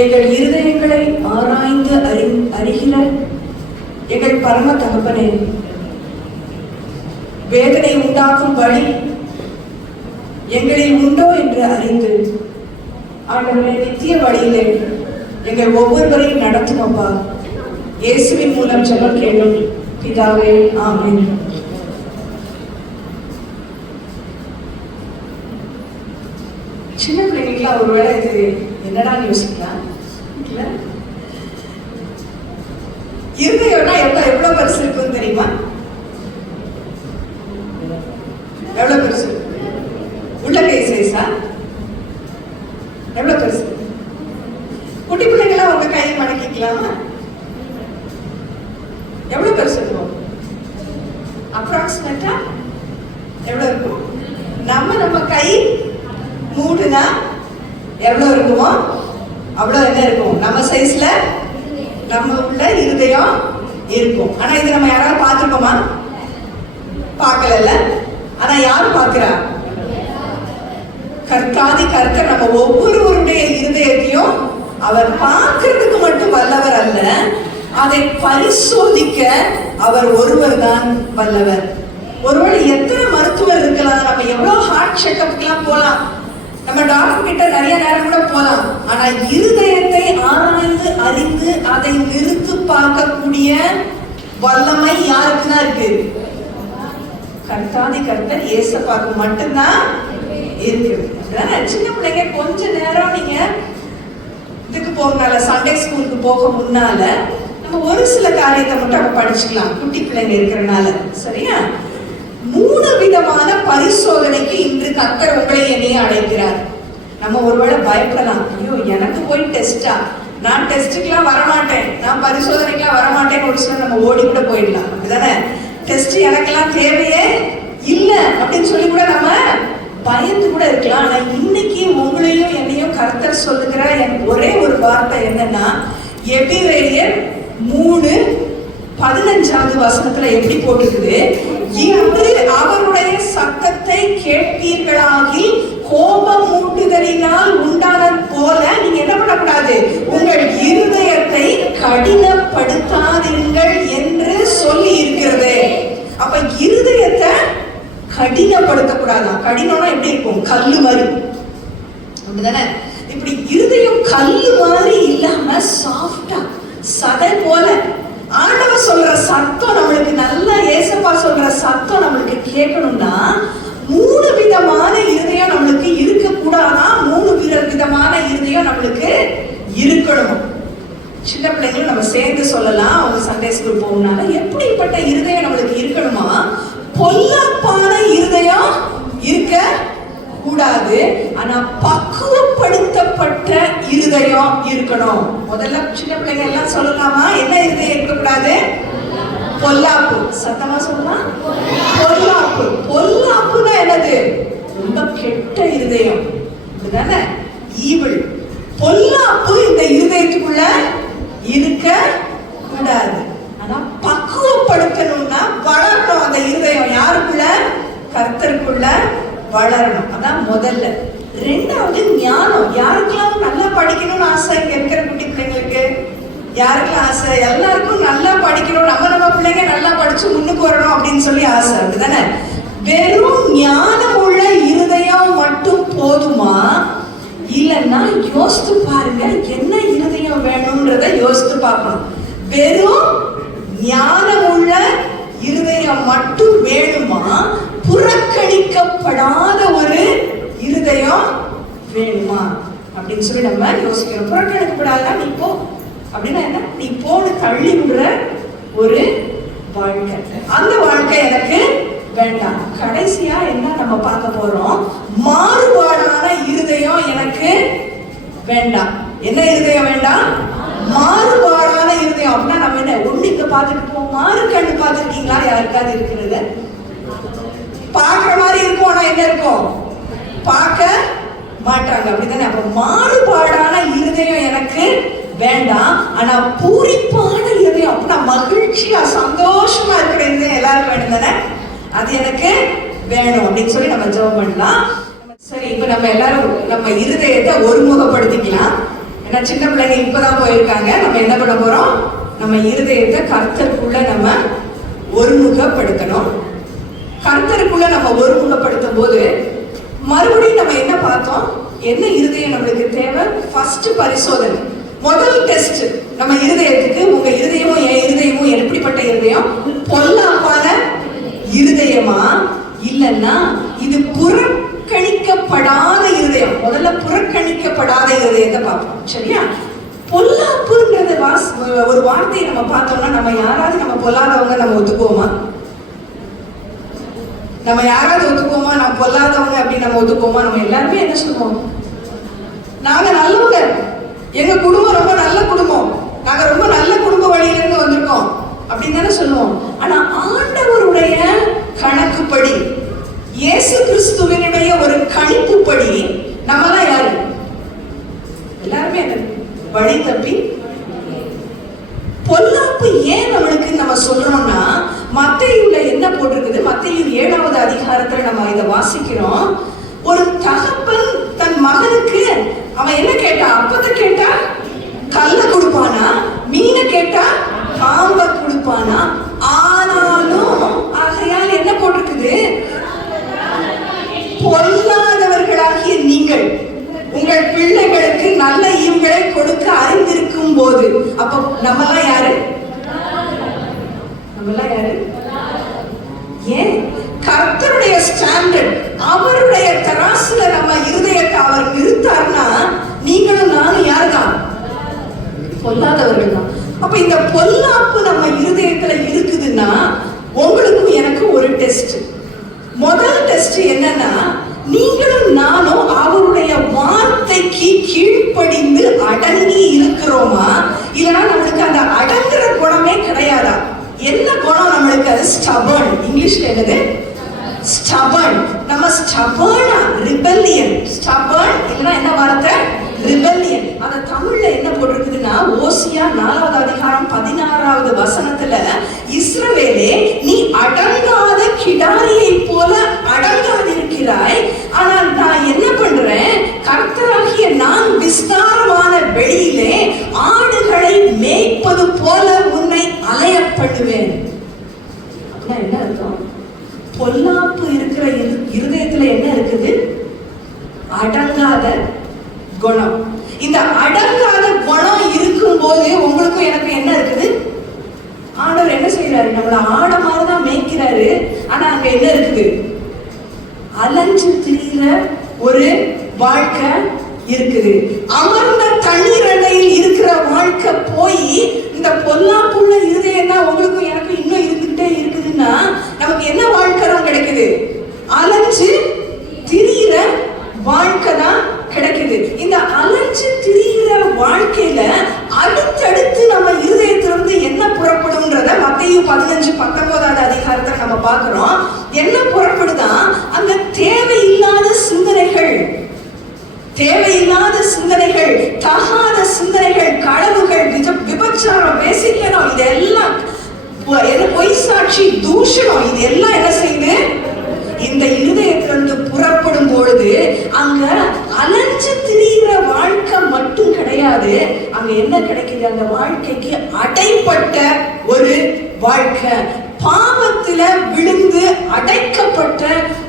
எங்கள் இருதயங்களை ஆராய்ந்து அறிகிற எங்கள் பரம தகப்பனே, வேதனை உண்டாக்கும் வழி எங்களில் உண்டோ என்று அறிந்து ஆண்டவரே நித்திய வழியிலே எங்கள் ஒவ்வொருவரையும் நடத்துமப்பா. இயேசுவின் மூலம் ஜெபம் கேளும் பிதாவே, ஆமென். சின்ன பிள்ளைங்களுக்குலாம் ஒருவேளை இது என்னடா யோசிக்கலாம். இருதயம்னா எவ்வளவு பெருசு இருக்குன்னு தெரியுமா? எவ்வளவு பெருசு? உள்ளங்கை சைஸா? எவ்வளவு பெருசு? குட்டி பிள்ளைங்களா உங்க கையை மடக்கிக்கலாமா? எவ்வளவு பெருசு இருக்கும்? அப்ராக்சிமேட்டா எவ்வளவு இருக்கும்? நம்ம கை மூடுனா எவ்வளவு இருக்குமோ அவ்வளவு என்ன இருக்கும்? நம்ம சைஸ்ல நம்ம உள்ள இருதயம் இருக்கும். ஆனா இது நம்ம யாராவது பார்த்துருக்கோமா? பார்க்கல. ஆனா யாரு பார்க்கிறா? கர்த்தாதி கர்த்தர் நம்ம ஒவ்வொருவருடைய இருதயத்தையும் அவர் பார்க்கிறதுக்கு மட்டும் வல்லவர் அல்ல, அதை பரிசோதிக்க அவர் ஒருவர் தான் வல்லவர். ஒருவேளை எத்தனை மருத்துவர் இருக்கலாம், நம்ம எவ்வளவு ஹார்ட் செக்அப்லாம் போலாம், நம்ம டாக்டர் கிட்ட நிறைய நேரம் கூட போலாம். ஆனா இருதயத்தை ஆராய்ந்து அறிந்து அதை நிறுத்து பார்க்கக்கூடிய வல்லமை யாருக்குதான் இருக்கு? கர்த்தாதி கர்த்தர் இயேசுவுக்கு மட்டும்தான் இருக்குது. சின்ன பிள்ளைங்க கொஞ்ச நேரம் நீங்க இதுக்கு போகனால, சண்டே ஸ்கூலுக்கு போக முன்னால நம்ம ஒரு சில காரியத்தை மட்டும் நம்ம படிச்சுக்கலாம், குட்டி பிள்ளைங்க இருக்கிறனால. சரியா? 3 விதமான பரிசோதனைக்கு இன்று கர்த்தர் உங்களை என்னையும் அழைக்கிறார். நம்ம ஒருவேளை பயப்படலாம், ஐயோ எனக்கு போய் டெஸ்டா, நான் டெஸ்ட்டுக்கெல்லாம் வரமாட்டேன், நான் பரிசோதனைக்கெல்லாம் வரமாட்டேன்னு ஒரு சில நம்ம ஓடி கூட போயிடலாம். அப்படிதானே? டெஸ்ட் எனக்கெல்லாம் தேவையே இல்லை அப்படின்னு சொல்லி கூட நம்ம பயந்து கூட இருக்கலாம். ஆனா இன்னைக்கு உங்களையும் என்னையும் கர்த்தர் சொல்லுகிற ஒரே ஒரு வார்த்தை என்னன்னா, எபிரேயர் 3:15 எப்படி போட்டுருக்குது? இன்று அவருடைய சத்தத்தை கேட்பீர்களாகி கோபம் மூட்டுதலினால் உண்டானது போல நீங்க என்ன பண்ணக்கூடாது? உங்கள் இருதயத்தை கடினப்படுத்தாதீர்கள் என்று சொல்லி இருக்கிறது. அப்ப இருதயத்தை கடினப்படுத்தக்கூடாதான். கடினம்னா எப்படி இருக்கும்? கல்லு மாதிரி, அப்படிதானே? இப்படி இருதயம் கல்லு மாதிரி இல்லாம சாஃப்டா சதை போல ஆண்டவர் சொல்ற சத்தம் நம்மளுக்கு நல்லா, ஏசப்பா சொல்ற சத்தம் நம்மளுக்கு கேட்கணும்னா 3 விதமான இருதயம் நம்மளுக்கு இருக்க கூடாதான். 3 விதமான இருதயம் நம்மளுக்கு இருக்கணும். சின்ன பிள்ளைங்களும் நம்ம சேர்ந்து சொல்லலாம், அவங்க சண்டே ஸ்கூல் போகணும்னால எப்படிப்பட்ட இருதயம் நம்மளுக்கு இருக்கணுமா? பொல்லாப்பான இருதயம் இருக்க கூடாது, ஆனா பக்குவப்படுத்தப்பட்ட இருதயம் இருக்கணும். முதல்ல சின்ன பிள்ளைங்க எல்லாம் சொல்லலாமா? என்ன இருதயம் இருக்க கூடாது? பொல்லாப்பு. சத்தமா சொல்லலாம், பொல்லாப்பு. பொல்லாப்புன்னா என்னது? ரொம்ப கெட்ட இருதயம், அப்படிதானே? ஈவில். பொல்லாப்பு இந்த இருதயத்துக்குள்ள இருக்க கூடாது. ஆனா பக்குவப்படுத்தணும்னா வளரணும் அந்த இருதயம். யாருக்குள்ள? கர்த்தருக்குள்ள வளரணும். அதான் முதல்ல. 2வது ஞானம். யாருக்கெல்லாம் நல்லா படிக்கணும்னு ஆசை? இங்க இருக்கிற குட்டி பிள்ளைங்களுக்கு யாருக்கெல்லாம் ஆசை? எல்லாருக்கும் நல்லா படிக்கணும், நம்ம பிள்ளைங்க நல்லா படிச்சு முன்னுக்கு வரணும் அப்படின்னு சொல்லி ஆசை, அப்படிதானே? வெறும் ஞானம் உள்ள இருதயம் மட்டும் போதுமா? இல்லைன்னா யோசித்து பாருங்க, என்ன இருதயம் வேணும்ன்றத யோசித்து பார்க்கணும். வெறும் ஞானம் உள்ள இருதயம் மட்டும் வேணுமா? புறக்கணிக்கப்படாத ஒரு இருதயம் வேணுமா அப்படின்னு சொல்லி நம்ம யோசிக்கணும். புறக்கணிக்கப்படாத நீ போ அப்படின்னா என்ன? நீ போன்னு தள்ளி விடுற ஒரு வாழ்க்கை, அந்த வாழ்க்கை எனக்கு வேண்டாம். கடைசியா என்ன நம்ம பார்க்க போறோம்? மாறுபாடான இருதயம் எனக்கு வேண்டாம். என்ன இருதயம் வேண்டாம்? மாறுபாடான இருதயம். அப்படின்னா நம்ம என்ன ஒண்ணு இங்க பார்த்துட்டு போவோம், மாறு கண்ணு பார்த்துருக்கீங்களா? யாருக்காவது இருக்கிறது? பார்க்குற மாதிரி இருக்கும், ஆனா என்ன இருக்கும்? பார்க்க மாட்டாங்க, அப்படித்தானே? அப்ப மாறுபாடான இருதயம் எனக்கு வேண்டாம், ஆனா பூரிப்பான இருதயம், அப்படின்னா மகிழ்ச்சியா சந்தோஷமா இருக்கிற இருதயம் எல்லாருக்கும் வேணும் தானே? அது எனக்கு வேணும் அப்படின்னு சொல்லி நம்ம ஜெபம் பண்ணலாம். சரி, இப்ப நம்ம எல்லாரும் நம்ம இருதயத்தை ஒருமுகப்படுத்திக்கலாம். ஏன்னா சின்ன பிள்ளைங்க இப்பதான் போயிருக்காங்க. நம்ம என்ன பண்ண போறோம்? நம்ம இருதயத்தை கர்த்தருக்குள்ள நம்ம ஒருமுகப்படுத்தணும். கர்த்தருக்குள்ள நம்ம ஒருமுகப்படுத்தும் போது மறுபடியும் நம்ம என்ன பார்த்தோம்? என்ன இருதயம் நம்மளுக்கு தேவை? ஃபர்ஸ்ட் பரிசோதனை, முதல் டெஸ்ட் நம்ம இருதயத்துக்கு. உங்க இருதயமும் என் இருதயமும் எப்படிப்பட்ட இருதயம்? பொல்லாப்பான இருதயமா, இல்லைன்னா இது புறக்கணிக்கப்படாத இருதயம்? முதல்ல புறக்கணிக்கப்படாத இருதயத்தை பார்ப்போம், சரியா? பொல்லாப்புன்றது ஒரு வார்த்தையை நம்ம பார்த்தோம்னா நம்ம யாராவது நம்ம பொல்லாதவங்க நம்ம ஒத்துக்குவோமா? நம்ம யாராவது ஒத்துக்குவோமா? நம்ம பொல்லாதவங்க அப்படின்னு நம்ம ஒத்துக்குவோமா? நம்ம எல்லாருமே என்ன சொல்லுவோம்? நாங்க நல்லவங்க, எங்க குடும்பம் ரொம்ப நல்ல குடும்பம், நாங்க ரொம்ப நல்ல குடும்ப வழியிலிருந்து வந்திருக்கோம் அப்படின்னு தானே சொல்லுவோம். ஆனா ஆண்டவருடைய கணக்குப்படி, இயேசு கிறிஸ்துவினுடைய ஒரு கணிப்புப்படி நம்மலாம் யாரு? எல்லாருமே வழி தப்பி பொல்லாப்பு. ஏன் நம்மளுக்கு நம்ம சொல்றோம்னா, மத்தேயுல என்ன போட்டிருக்குது? மத்தேயு 7வது அதிகாரத்துல நம்ம இதை வாசிக்கிறோம். ஒரு தகப்பன் தன் மகனுக்கு அவன் என்ன கேட்டா? அப்பத்தை கேட்டா கல்ல கொடுப்பானா? மீனை கேட்டா பாம்ப கொடுப்பானா? ஆனாலும் ஆகையால் என்ன போட்டிருக்குது? பொல்லாதவர்களாகிய நீங்கள் உங்கள் பிள்ளைகளுக்கு நல்ல ஈவுகளை கொடுக்க அறிந்திருக்கும் போது. அப்ப நம்மலாம் யாரு? நம்மலாம் யாரு? ஏன்? கர்த்தருடைய ஸ்டாண்டர்ட், அவருடைய தராசுல நம்ம இருதயத்தை அவர் நிறுத்தார்னா நீங்களும் நானும் யாருதான்? பொல்லாதவர்கள் தான். அப்ப இந்த பொல்லாப்பு நம்ம இருதயத்துல இருக்குதுன்னா உங்களுக்கும் எனக்கு ஒரு டெஸ்ட். முதல் டெஸ்ட் என்னன்னா, நீங்களும் நானும் அவருடைய வார்த்தைக்கு கீழ்ப்படிந்து அடங்கி இருக்கிறோமா, இல்லைன்னா நம்மளுக்கு அந்த அடங்குற குணமே கிடையாதா? என்ன குணம் நம்மளுக்கு? அது ஸ்டபர்ன். இங்கிலீஷ்ல என்னது? ஸ்டபர்ன். நம்ம ஸ்டபர்னா ரிபெல்லியன். ஸ்டபர்ன் இல்லைன்னா என்ன வார்த்தை? ரிபெல்லியன். அந்த தமிழ்ல என்ன போட்டிருக்குதுன்னா, ஓசியா 4வது அதிகாரம் 16வது வசனத்துல, இஸ்ரவேலே நீ அடங்காத கிடாரியை போல அடங்காதிருக்கிறாய், ஆனால் நான் என்ன பண்றேன்? கர்த்தராகிய நான் விஸ்தாரமான வெளியிலே ஆடுகளை மேய்ப்பது போல உன்னை அலைய பண்ணுவேன். என்ன அர்த்தம்? பொல்லாப்பு இருக்கிற இருதயத்துல என்ன இருக்குது? அடங்காத குணம். இந்த அடங்காத குணம் இருக்கும் போது உங்களுக்கும் எனக்கு என்ன இருக்குது? ஆண்டவர் என்ன செய்யறாரு? நம்மள ஆட மாதிரிதான் மேய்க்கிறாரு. ஆனா அங்க என்ன இருக்குது? அலைஞ்சு திரிகிற ஒரு வாழ்க்கை இருக்குது. அமர்ந்த தண்ணீர் அணையில் இருக்கிற வாழ்க்கை போய் இந்த பொல்லாப்புள்ள இருதயம் தான் உங்களுக்கும் எனக்கு இன்னும் இருந்துகிட்டே இருக்குதுன்னா நமக்கு என்ன வாழ்க்கை தான் கிடைக்குது? அலைஞ்சு திரிகிற வாழ்க்கை தான் கிடைக்குது. இந்த அலைஞ்சு திரிகிற வாழ்க்கையில அடுத்தடுத்து நம்ம இருதயத்திலிருந்து என்ன புறப்படும்ன்றத மத்தேயு 15-19வது அதிகாரத்தை நம்ம பார்க்கிறோம். என்ன புறப்படுதான்? அங்க தேவையில்லாத சிந்தனைகள், தேவையில்லாத சிந்தனைகள், தகாத சிந்தனைகள், களவுகள், விபச்சாரம், வேசித்தனம், இதெல்லாம் பொய் சாட்சி, தூஷணம், இதெல்லாம் என்ன செய்யுது? இந்த இருதயத்திலிருந்து புறப்படும் பொழுது அங்க அலைஞ்சு திரிகிற வாழ்க்கை மட்டும் கிடையாது, அங்க என்ன கிடைக்குது? அந்த வாழ்க்கைக்கு அடைப்பட்ட ஒரு வாழ்க்கை, பாவத்துல விழுந்து அடைக்கப்பட்ட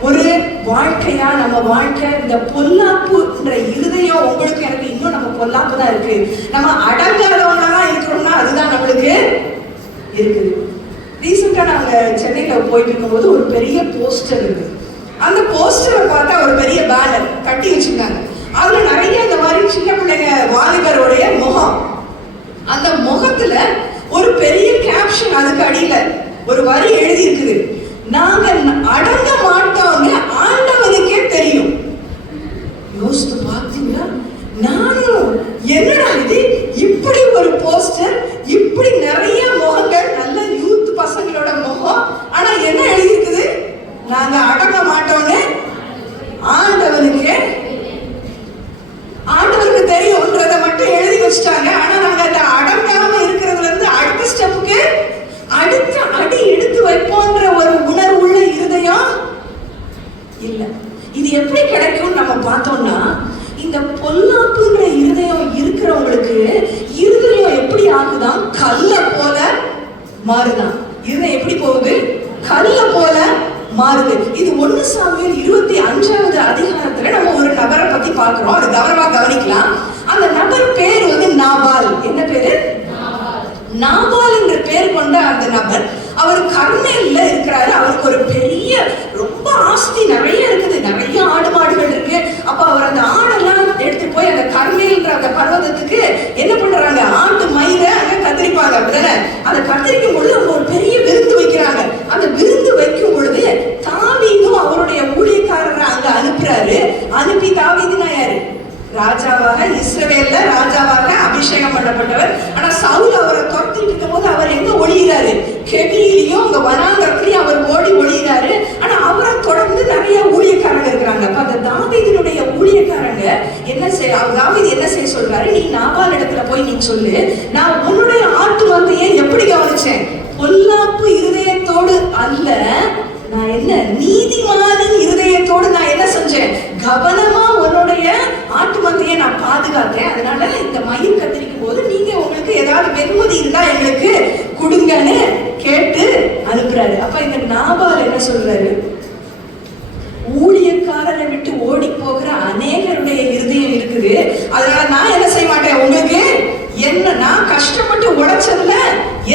ஒரு வாழ்க்கையா நம்ம வாழ்க்கை. இந்த பொல்லாப்புன்ற இருதயம் உங்களுக்கு எனக்கு இன்னும் நம்ம பொல்லாப்பு தான் இருக்கு. நம்ம அடங்காதவங்க தான் இருக்கிறோம்னா அதுதான் நம்மளுக்கு இருக்குது. ரீசெண்டா நாங்க சென்னையில போயிட்டு இருக்கும்போது ஒரு பெரிய போஸ்டர் இருக்கு. அந்த போஸ்டரை பார்த்தா ஒரு பெரிய பேனர் கட்டி வச்சிருக்காங்க. அதுல நிறைய இந்த மாதிரி சின்ன பிள்ளைங்க வாலிபருடைய முகம். அந்த முகத்துல ஒரு பெரிய கேப்ஷன், அதுக்கு அடியில ஒரு வரி எழுதி இருக்குது, நாங்க அடங்க மாட்டோம்னு ஆண்டவனுக்கே தெரியும். யோசித்து பார்த்தீங்களா? நானும் என்னடா இது, இப்படி ஒரு போஸ்டர், இப்படி நிறைய முகங்கள், நல்ல யூத் பசங்களோட முகம், ஆனா என்ன எழுதி இருக்குது? நாங்க அடங்க மாட்டோம்னு ஆண்டவனுக்கு தெரியும்ன்றத மட்டும் எழுதி வச்சுட்டாங்க. ஆனா நாங்க அந்த அடங்காம இருக்கிறதுல இருந்து அடுத்த ஸ்டெப்புக்கு அடுத்த அடி எடுத்து வைப்போன்ற ஒரு உணர்வுள்ள இருதயம் இல்ல. இது எப்படி கிடைக்கும் நம்ம பார்த்தோம்னா, இந்த பொல்லாப்புன்ற இருதயம் இருக்கிறவங்களுக்கு பொழுது இருதயம் எப்படி ஆகுதான்? கல்ல போல மாறுதான். இருதயம் எப்படி போகுது? கல்ல போல மாறுது. இது 1 சாமுவேல் 25வது அதிகாரத்துல நம்ம ஒரு நபரை பத்தி பார்க்கிறோம். அது கவனமா கவனிக்கலாம். அந்த நபர் பேர் நாபால். என்ன பேரு? நாபால் என்ற பேர் கொண்ட அந்த நபர் அவர் கர்மேல்ல இருக்கிறாரு. அவருக்கு ஒரு பெரிய ரொம்ப ஆஸ்தி நிறைய இருக்குது, நிறைய ஆடு மாடுகள் இருக்கு. அப்ப அவர் அந்த ஆடெல்லாம் எடுத்து போய் அந்த கர்மேல்ன்ற அந்த பர்வதத்துக்கு என்ன பண்றாங்க? ஆட்டு மயிரை அங்க கத்திரிப்பாங்க. அப்படிதானே? அதை கத்திரிக்கும் பொழுது அவங்க ஒரு பெரிய விருந்து வைக்கிறாங்க. அந்த விருந்து வைக்கும் பொழுது தாவீதும் அவருடைய ஊழியக்காரரை அங்க அனுப்புறாரு. அனுப்பி தாவீதுனா யாரு? ராஜாவாக, இஸ்ரவேல்ல ராஜாவாக அபிஷேகம் பண்ணப்பட்டவர். ஆனா சவுல் அவரை துரத்திட்டு இருக்கும் போது அவர் எங்க ஒளியிறாரு? கெபியிலையும் அங்க வனாந்தரத்திலையும் அவர் ஓடி ஒளியிறாரு. ஆனா அவரை தொடர்ந்து நிறைய ஊழியக்காரங்க இருக்கிறாங்க. அப்ப அந்த தாவீதினுடைய ஊழியக்காரங்க என்ன செய்ய, தாவீது என்ன செய்ய சொல்றாரு? நீ நாபால் இடத்துல போய் நீ சொல்லு, நான் உன்னுடைய ஆட்டு மந்தையை எப்படி கவனிச்சேன்? பொல்லாப்பு இருதயத்தோடு அல்ல, நான் என்ன நீதிமானின் இருதயத்தோடு நான் என்ன செஞ்சேன்? கவனமா உன்னுடைய ஆட்டு மந்தையை நான் பாதுகாத்தேன். அதனால இந்த மயில் கத்திரிக்கும் போது நீங்க உங்களுக்கு ஏதாவது வெகுமதி இருந்தா எங்களுக்கு கொடுங்கன்னு கேட்டு அனுப்புறாரு. அப்ப இந்த நாபால் என்ன சொல்றாரு? ஊழியக்காரரை விட்டு ஓடி போகிற அநேகருடைய இருதயம் இருக்குது. அதனால நான் என்ன செய்ய மாட்டேன், உங்களுக்கு என்ன நான் கஷ்டப்பட்டு உழைச்சதுல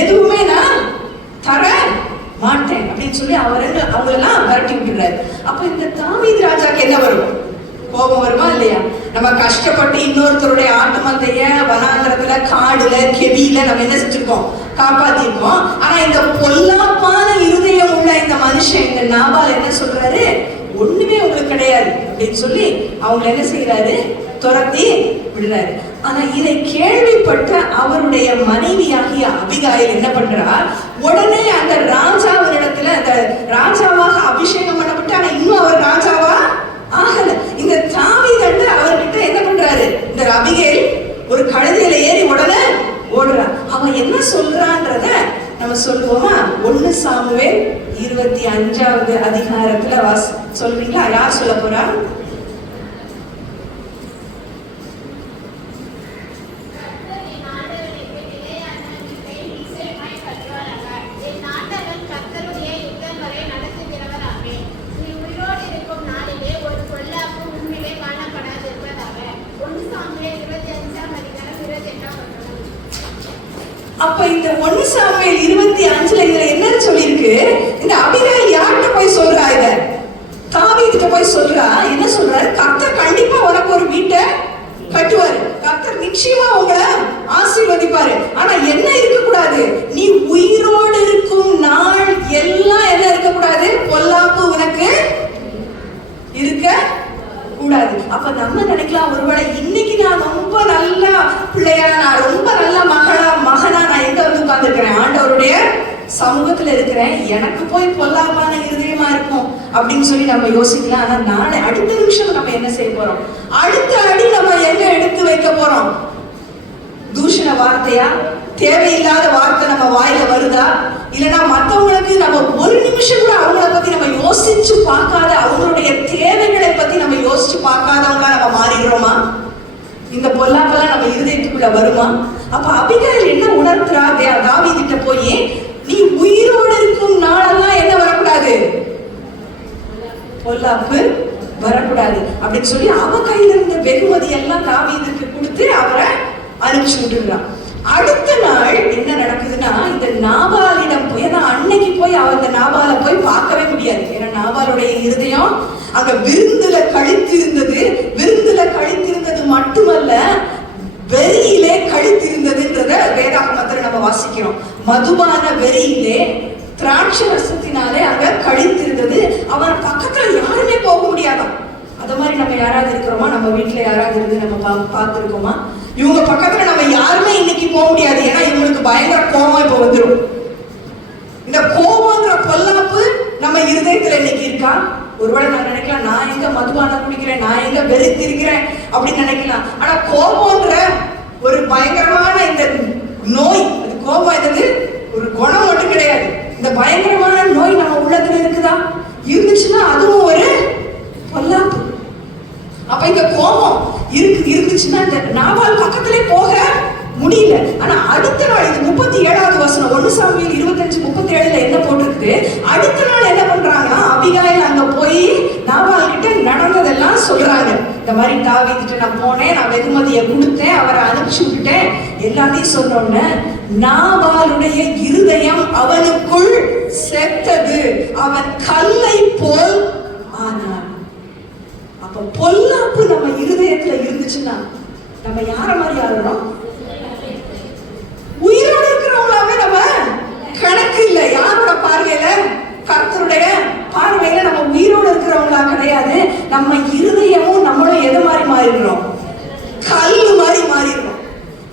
எதுவுமே நான் தர மாட்டேன் அப்படின்னு சொல்லி அவங்களெல்லாம் விரட்டி விட்டுறாரு. அப்ப இந்த தாவீது ராஜாக்கு என்ன வரும்? கோபம் வருமா இல்லையா? நம்ம கஷ்டப்பட்டு இன்னொருத்தருடைய ஆட்டு மந்தைய வனாந்தரத்துல, காடுல, கெபியில நம்ம என்ன செஞ்சிருக்கோம்? காப்பாத்திருக்கோம். ஆனா இந்த பொல்லாப்பான இருதயம் உள்ள இந்த மனுஷன், இந்த நாபால் என்ன சொல்றாரு? ஒண்ணுமே உங்களுக்கு கிடையாது அப்படின்னு சொல்லி அவங்க என்ன செய்யறாரு? துரத்தி விடுறாரு. ஆனா இதை கேள்விப்பட்ட அவருடைய மனைவியாகிய அபிகாயில் என்ன பண்றார்? உடனே அந்த ராஜாவினிடத்துல, அந்த ராஜாவாக அபிஷேகம் பண்ணப்பட்டு ஆனா இன்னும் அவர் ராஜாவா ஆகல. இந்த தாவீது அவர்கிட்ட என்ன பண்றாரு? இந்த அபிகாயில் ஒரு கழுதையில ஏறி உடனே ஓடுறான். அவன் என்ன சொல்றான்றத நம்ம சொல்லுவோமா? 1 சாமுவேல் 25வது அதிகாரத்துல சொல்றீங்களா? யார் சொல்ல போறா? அப்ப இந்த 1 சாமுவேல் 25ல இதுல என்ன சொல்லிருக்கு? இந்த அபிகாயில் யார்கிட்ட போய் சொல்றா? இத தாவீதுகிட்ட போய் சொல்றா. என்ன சொல்றாரு? கர்த்தர் கண்டிப்பா உனக்கு ஒரு வீட்டை கட்டுவாரு, கர்த்தர் நிச்சயமா உங்களை ஆசீர்வதிப்பாரு. ஆனா என்ன இருக்க கூடாது? நீ உயிரோடு இருக்கும் நாள் எல்லாம் என்ன இருக்க கூடாது? பொல்லாப்பு உனக்கு இருக்க கூடாது. அப்ப நம்ம நினைக்கலாம், ஒருவேளை இன்னைக்கு நான் ரொம்ப நல்ல பிள்ளையா, நான் ரொம்ப நல்ல மகனா நான் எங்க உட்கார்ந்துருக்கிறேன்? ஆண்டவருடைய சமூகத்துல இருக்கிறேன், எனக்கு போய் பொல்லாப்பான இருதயமா இருக்கும் அப்படின்னு சொல்லி நம்ம யோசிக்கலாம். ஆனா நாளை அடுத்த நிமிஷம் நம்ம என்ன செய்ய போறோம்? அடுத்த அடி நம்ம எங்க எடுத்து வைக்க போறோம்? தூஷண வார்த்தையா? தேவையில்லாத வார்த்தை நம்ம வாயில வருதா? இல்லைன்னா மற்றவங்களுக்கு நம்ம ஒரு நிமிஷம் கூட அவங்கள பத்தி நம்ம யோசிச்சு பார்க்காத, அவங்களுடைய தேவைகளை பத்தி நம்ம யோசிச்சு பார்க்காதவங்களா நம்ம மாறிடுறோமா? இந்த பொல்லாப்பெல்லாம் நம்ம இருதயத்துக்குள்ள வருமா? அப்ப அபிகாயில் என்ன உணர்த்துறா? தாவீதுகிட்ட போய் நீ உயிரோடு இருக்கும் நாளெல்லாம் என்ன வரக்கூடாது? பொல்லாப்பு வரக்கூடாது அப்படின்னு சொல்லி அவ கையில இருந்த வெகுமதி எல்லாம் தாவீதுக்கு கொடுத்து அவரை அனுப்பிச்சு விட்டுறான். அடுத்த நாள் என்ன நடக்குதுன்னா, இந்த நாபாலிடம் போய், அன்னைக்கு போய் அந்த நாபாலை போய் பார்க்கவே முடியாது. ஏன்னா நாபாலுடைய இருதயம் அங்க விருந்துல கழித்திருந்தது. விருந்துல கழித்திருந்தது மட்டுமல்ல, வெறியிலே கழித்திருந்ததுன்றத வேதாகமத்துல நம்ம வாசிக்கிறோம். மதுபான வெறியிலே, திராட்சை ரசத்தினாலே அங்க கழித்திருந்தது. அவன் பக்கத்துல யாருமே போக முடியாதான். அத மாதிரி நம்ம யாராவது இருக்கிறோமா? நம்ம வீட்டுல யாராவது இருந்து நம்ம பார்த்திருக்கோமா? இவங்க பக்கத்துல நம்ம யாருமே இன்னைக்கு போக முடியாது. ஏன்னா இவங்களுக்கு பயங்கர கோபம் இப்ப வந்துடும். இந்த கோபம்ன்ற பொல்லாப்பு நம்ம இருதயத்துல இன்னைக்கு இருக்கா? ஒருவேளை நான் நினைக்கலாம், நான் எங்க மதுபானம் குடிக்கிறேன், நான் எங்க வெறுத்திருக்கிறேன் அப்படின்னு நினைக்கலாம். ஆனா கோபம்ன்ற ஒரு பயங்கரமான இந்த நோய், கோபம் என்னது? ஒரு குணம் மட்டும் கிடையாது. இந்த பயங்கரமான நோய் நம்ம உள்ளத்துல இருக்குதா? இருந்துச்சுன்னா அதுவும் ஒரு பொல்லாப்பு. அப்ப இந்த கோபம் இருந்துச்சுன்னா இந்த நாபால் பக்கத்திலே போக முடியல. ஆனா அடுத்த நாள், இது 37வது வசனம், 1 சாமுவேல் 25:37 என்ன போட்டிருக்கு? அடுத்த நாள் என்ன பண்றாங்க? அபிகாயில் அங்க போய் நாபால் கிட்ட நடந்ததெல்லாம் சொல்றாங்க. இந்த மாதிரி தாவீதுகிட்ட நான் போனேன், நான் வெகுமதியை கொடுத்தேன், அவரை அனுப்பிச்சு விட்டேன், எல்லாத்தையும் சொன்னோன்னு நாபாலுடைய இருதயம் அவனுக்குள் செத்தது, அவன் கல்லை போல் ஆனான். அப்ப பொல்லாப்பு நம்ம இருதயத்துல இருந்துச்சுன்னா நம்ம யார மாதிரி ஆகிறோம்? உயிரோடு இருக்கிறவங்களாவே நம்ம கணக்கு இல்லை. யாரோட பார்வையில? கர்த்தருடைய பார்வையில நம்ம உயிரோடு இருக்கிறவங்களா கிடையாது. நம்ம இருதயமும் நம்மளும் எது மாதிரி மாறிடுறோம்? கல்லு மாதிரி மாறிடுறோம்.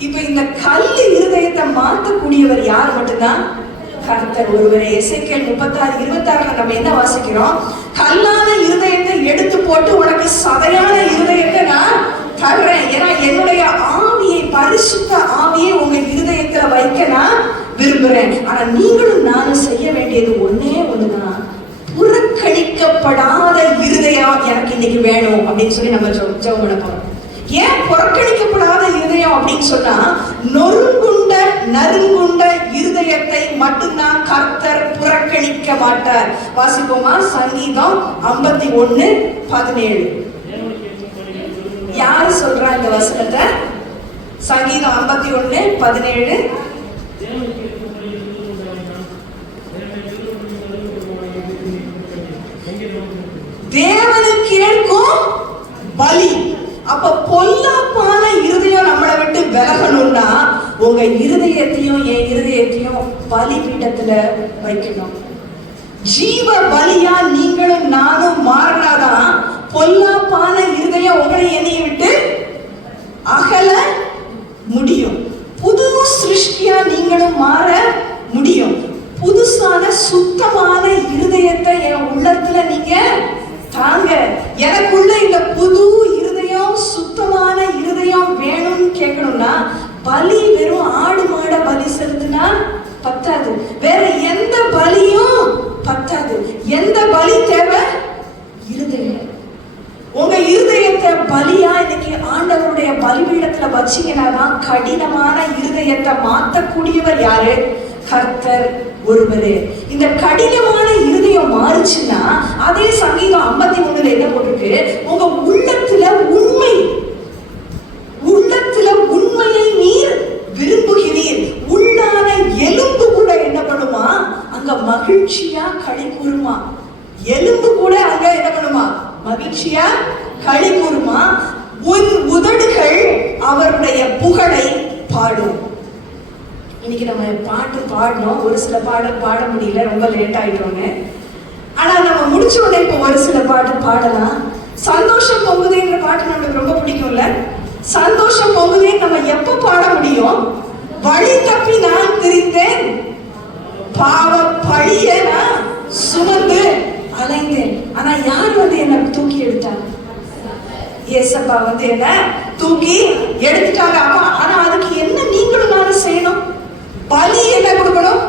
இப்ப இந்த கல்லு இருதயத்தை மாற்றக்கூடியவர் யார் மட்டும்தான்? கர்த்தர் ஒருவரே. எசேக்கியேல் 36:26 நம்ம என்ன வாசிக்கிறோம்? கல்லான இருதயத்தை எடுத்து போட்டு உனக்கு சதையான இருதயத்தை நான் தர்றேன். ஏன்னா என்னுடைய ஆவியை, பரிசுத்த ஆவியை உங்க இருதயத்துல வைக்க நான் விரும்புறேன். ஆனா நீங்களும் நானும் செய்ய வேண்டியது ஒன்னே ஒண்ணுதான், புறக்கணிக்கப்படாத இருதயம் எனக்கு இன்னைக்கு வேணும் அப்படின்னு சொல்லி நம்ம ஜெபம் பண்ண போறோம். ஏன் புறக்கணிக்கப்படாத இருதயம் அப்படின்னு சொன்னா, நறுங்குண்ட இருதயத்தை மட்டும்தான் கர்த்தர் புறக்கணிக்க மாட்டார். வாசிப்போமா? சங்கீதம் 51:17. யாரு சொல்றா இந்த வசனத்தை? சங்கீதம் 51:17. தேவனுக்கு கேட்கும் பலி. அப்ப பொல்லாப்பான இருதயம் நம்மளை விட்டு விலகணும்னா உங்க இருதயத்தையும் என் இருதயத்தையும் பலிபீடத்துல வைக்கணும். ஜீவ பலியா நீங்களும் நானும் மாறினாதான் பொல்லாப்பான இருதயம் உங்களை என்னைய விட்டு அகல முடியும். புது சிருஷ்டியா நீங்களும் மாற முடியும். புதுசான சுத்தமான இருதயத்தை என் உள்ளத்துல நீங்க தாங்க. எனக்குள்ள இந்த புது இருதயம், சுத்தமான இருதயம் வேணும்னு கேட்கணும்னா பலி வெறும் ஆடு மாட பலி செலுத்தினா பத்தாது. வேற எந்த பலியும் பத்தாது. எந்த பலி தேவை? இருதயம். உங்க இருதயத்தை பலியா இன்னைக்கு ஆண்டவருடைய பலிபீடத்துல வச்சீங்கன்னா தான் கடினமான இருதயத்தை மாற்றக்கூடியவர் யாரு? கர்த்தர் ஒருவரே. இந்த கடினமான இருதயம் மாறுச்சுன்னா அதே சங்கீதம் 53 என்ன போட்டிருக்கு? உங்க உள்ளத்துல உண்மையை நீர் விரும்புகிறீர். உள்ளான எலும்பு கூட என்ன பண்ணுமா? அங்க மகிழ்ச்சியா களி கூறுமா. எலும்பு கூட அங்க என்ன பண்ணுமா? மகிழ்ச்சியா களி கூறுமா. உன் உதடுகள் அவருடைய புகழை பாடும். இன்னைக்கு நம்ம பாட்டு பாடணும். ஒரு சில பாடல் பாட முடியல, ரொம்ப லேட் ஆயிட்டோன்னு. ஆனா நம்ம முடிச்ச உடனே இப்போ ஒரு சில பாட்டு பாடலாம். சந்தோஷம் பொங்குதேங்கிற பாட்டு நம்மளுக்கு ரொம்ப பிடிக்கும்ல. சந்தோஷம் பொங்குதே நம்ம எப்ப பாட முடியும்? வழி தப்பி நான் திரிந்தேன், பாவ பழிய நான் சுமந்து அலைந்தேன். ஆனா யார் வந்து என்ன தூக்கி எடுத்தாங்க? ஏசப்பா வந்து என்ன தூக்கி எடுத்துட்டாங்க. ஆனா அதுக்கு என்ன நீங்களும் நானும் செய்யணும்? பலி என்ன கொடுக்கணும்?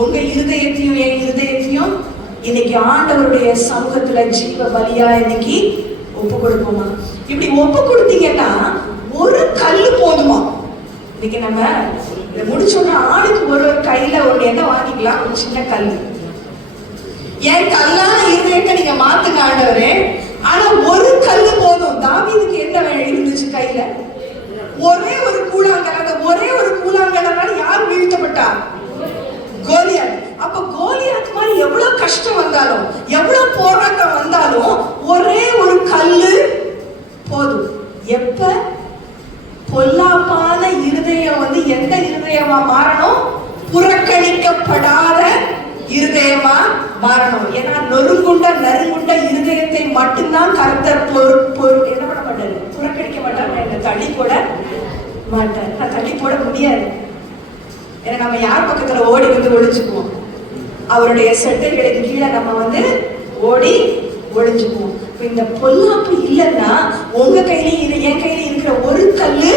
உங்க இருதயத்தையும் என் இருதயத்தையும் இன்னைக்கு ஆண்டவருடைய சமூகத்துல ஜீவ பலியா இன்னைக்கு ஒப்பு கொடுப்போமா? இப்படி ஒப்பு கொடுத்தீங்கன்னா ஒரு கல்லு போதுமா? இன்னைக்கு நம்ம முடிச்சோன்னா ஆளுக்கு ஒரு கையில ஒரு என்ன வாங்கிக்கலாம், ஒரு சின்ன கல்லு. என் கல்லான இருதயத்தை நீங்க மாத்துங்க ஆண்டவரே. ஆனா ஒரு கல்லு போதும். தாவீதுக்கு என்ன இருந்துச்சு கையில? ஒரே ஒரு கூழாங்கல். அந்த ஒரே ஒரு கூழாங்கல்னால யார் வீழ்த்தப்பட்டா? கோலியாத். அப்ப கோலியாத் மாதிரி எவ்வளவு கஷ்டம் வந்தாலும், எவ்வளவு போராட்டம் வந்தாலும் ஒரே ஒரு கல்லு போதும். எப்ப பொல்லாப்பான இருதயம் வந்து எந்த இருதயமா மாறணும்? புறக்கணிக்கப்படாத இருதயமா மாறணும். ஏன்னா நறுங்குண்ட இருதயத்தை மட்டும்தான் கர்த்தர் என்ன பண்ண மாட்டாரு? புறக்கணிக்க மாட்டார். என்ன தள்ளி போட மாட்டார். தள்ளி போட முடியாது. ஏன்னா நம்ம யார் பக்கத்துல ஓடி வந்து ஒளிஞ்சுக்குவோம்? அவருடைய செட்டைகளுக்கு கீழே நம்ம வந்து ஓடி ஒளிஞ்சுக்குவோம். இந்த பொல்லாப்பு இல்லைன்னா உங்க கையிலையும் என் கையில இருக்கிற ஒரு கல்லு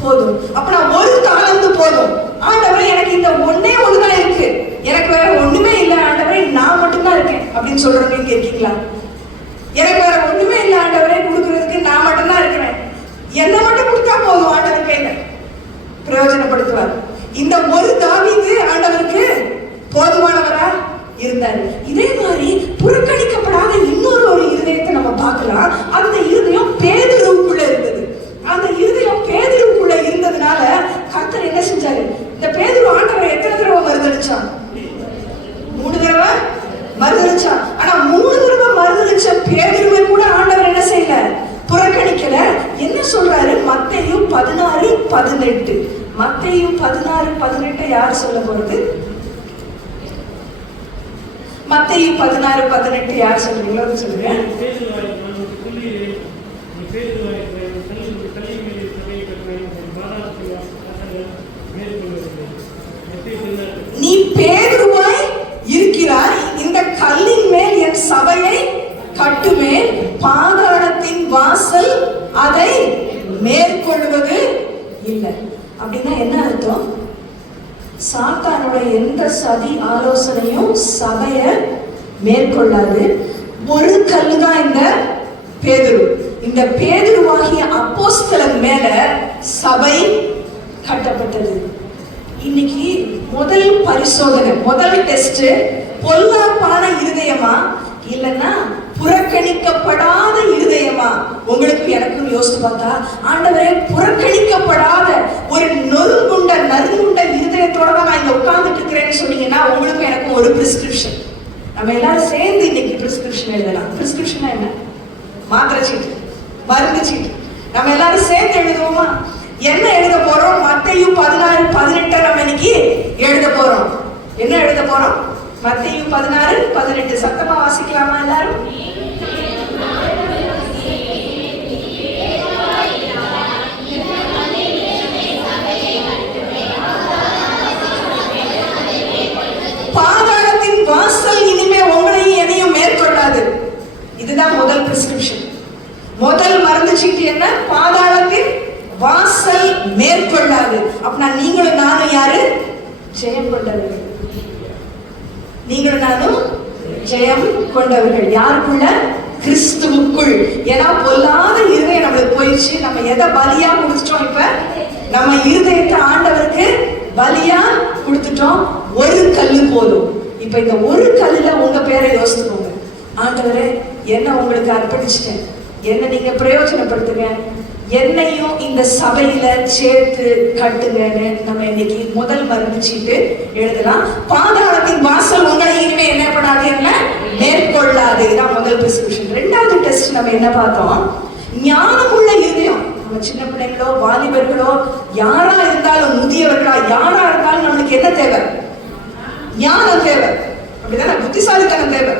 போதும். அப்ப நான் ஒரு தாளந்து போதும். ஆண்டவரே எனக்கு இந்த ஒன்னே ஒண்ணுதான் இருக்கு, எனக்கு வேற ஒண்ணுமே இல்லை ஆண்டவரே, நான் மட்டும்தான் இருக்கேன் அப்படின்னு சொல்றவங்க இங்க இருக்கீங்களா? எனக்கு வேற ஒண்ணுமே இல்லை ஆண்டவரே, 18. மத்தேயு 16:18 யார் சொல்ல போறது? மத்தேயு 16:18 யார் சொல்றீங்களோ சொல்லுங்க. நீ பேதுருவாய் இருக்கிறாய், இந்த கல்லின் மேல் என் சபையை கட்டுவேன், பாதாளத்தின் வாசல் அதை மேற்கொள்வது இல்லை. அப்படின்னா என்ன அர்த்தம்? சாத்தானுடைய எந்த சதி ஆலோசனையும் சபைய மேற்கொள்ளாது. ஒரு கல்லுதான் இந்த பேதுரு. இந்த பேதுருவாகிய அப்போஸ்தலன் மேல சபை கட்டப்பட்டது. இன்னைக்கு முதல் பரிசோதனை, முதல் டெஸ்ட், பொல்லாப்பான இருதயமா இல்லைன்னா புறக்கணிக்கப்படாத இருதயமா? உங்களுக்கு எனக்கும் யோசித்து பார்த்தா, ஆண்டவரே புறக்கணிக்கப்படாத ஒரு நொறுங்குண்ட நறுங்குண்ட இருதயத்தோட தான் நான் இங்க உட்கார்ந்துட்டு இருக்கிறேன்னு சொன்னீங்கன்னா உங்களுக்கும் எனக்கும் ஒரு பிரிஸ்கிரிப்ஷன். நம்ம எல்லாரும் சேர்ந்து இன்னைக்கு பிரிஸ்கிரிப்ஷன் எழுதலாம். பிரிஸ்கிரிப்ஷன் என்ன? மாத்திரை சீட்டு, மருந்து சீட்டு. நம்ம எல்லாரும் சேர்ந்து எழுதுவோமா? என்ன எழுத போறோம்? மத்தேயு 16:18 நம்ம இன்னைக்கு எழுத போறோம். என்ன எழுத போறோம்? மத்தேயு 16:18. சத்தமா வாசிக்கலாமா எல்லாரும்? பாதாளத்தின் வாசல் இனிமே உங்களையும் என்னையும் மேற்கொள்ளாது. இதுதான் முதல் பிரிஸ்கிரிப்ஷன். முதல் மருந்து சீட்டு என்ன? பாதாளத்தின் வாசல் மேற்கொள்ளாது. அப்படின்னா நீங்களும் நானும் யாரு? ஜெயம் கொண்டவர்கள். நீங்களும் நானும் ஜெயம் கொண்டவர்கள். யாருக்குள்ள? கிறிஸ்துவுக்குள். ஏன்னா பொல்லாத இருதயம் நம்மளுக்கு போயிடுச்சு. நம்ம எதை பலியா கொடுத்துட்டோம்? இப்ப நம்ம இருதயத்தை ஆண்டவருக்கு பலியா கொடுத்துட்டோம். ஒரு கல்லு போதும். இப்ப இந்த ஒரு கல்லுல உங்க பேரை யோசிச்சுக்கோங்க. ஆண்டவரே, என்ன உங்களுக்கு அர்ப்பணிச்சிட்டேன், என்ன நீங்க பிரயோஜனப்படுத்துங்க, என்னையும் இந்த சபையில சேர்த்து கட்டுங்கன்னு நம்ம இன்னைக்கு முதல் மருந்து சீட்டு எழுதலாம். பாதாளத்தின் வாசல் உங்களை இனிமே என்ன பண்ணாது, என்ன மேற்கொள்ளாது. இதான் முதல் பிரிஸ்கிரிப்ஷன். ரெண்டாவது டெஸ்ட் நம்ம என்ன பார்த்தோம்? ஞானமுள்ள இருதயம். நம்ம சின்ன பிள்ளைகளோ வாலிபர்களோ யாரா இருந்தாலும், முதியவர்களா யாரா இருந்தாலும் நம்மளுக்கு என்ன தேவை? ஞானம் தேவை. அப்படிதானே? புத்திசாலித்தனம் தேவை.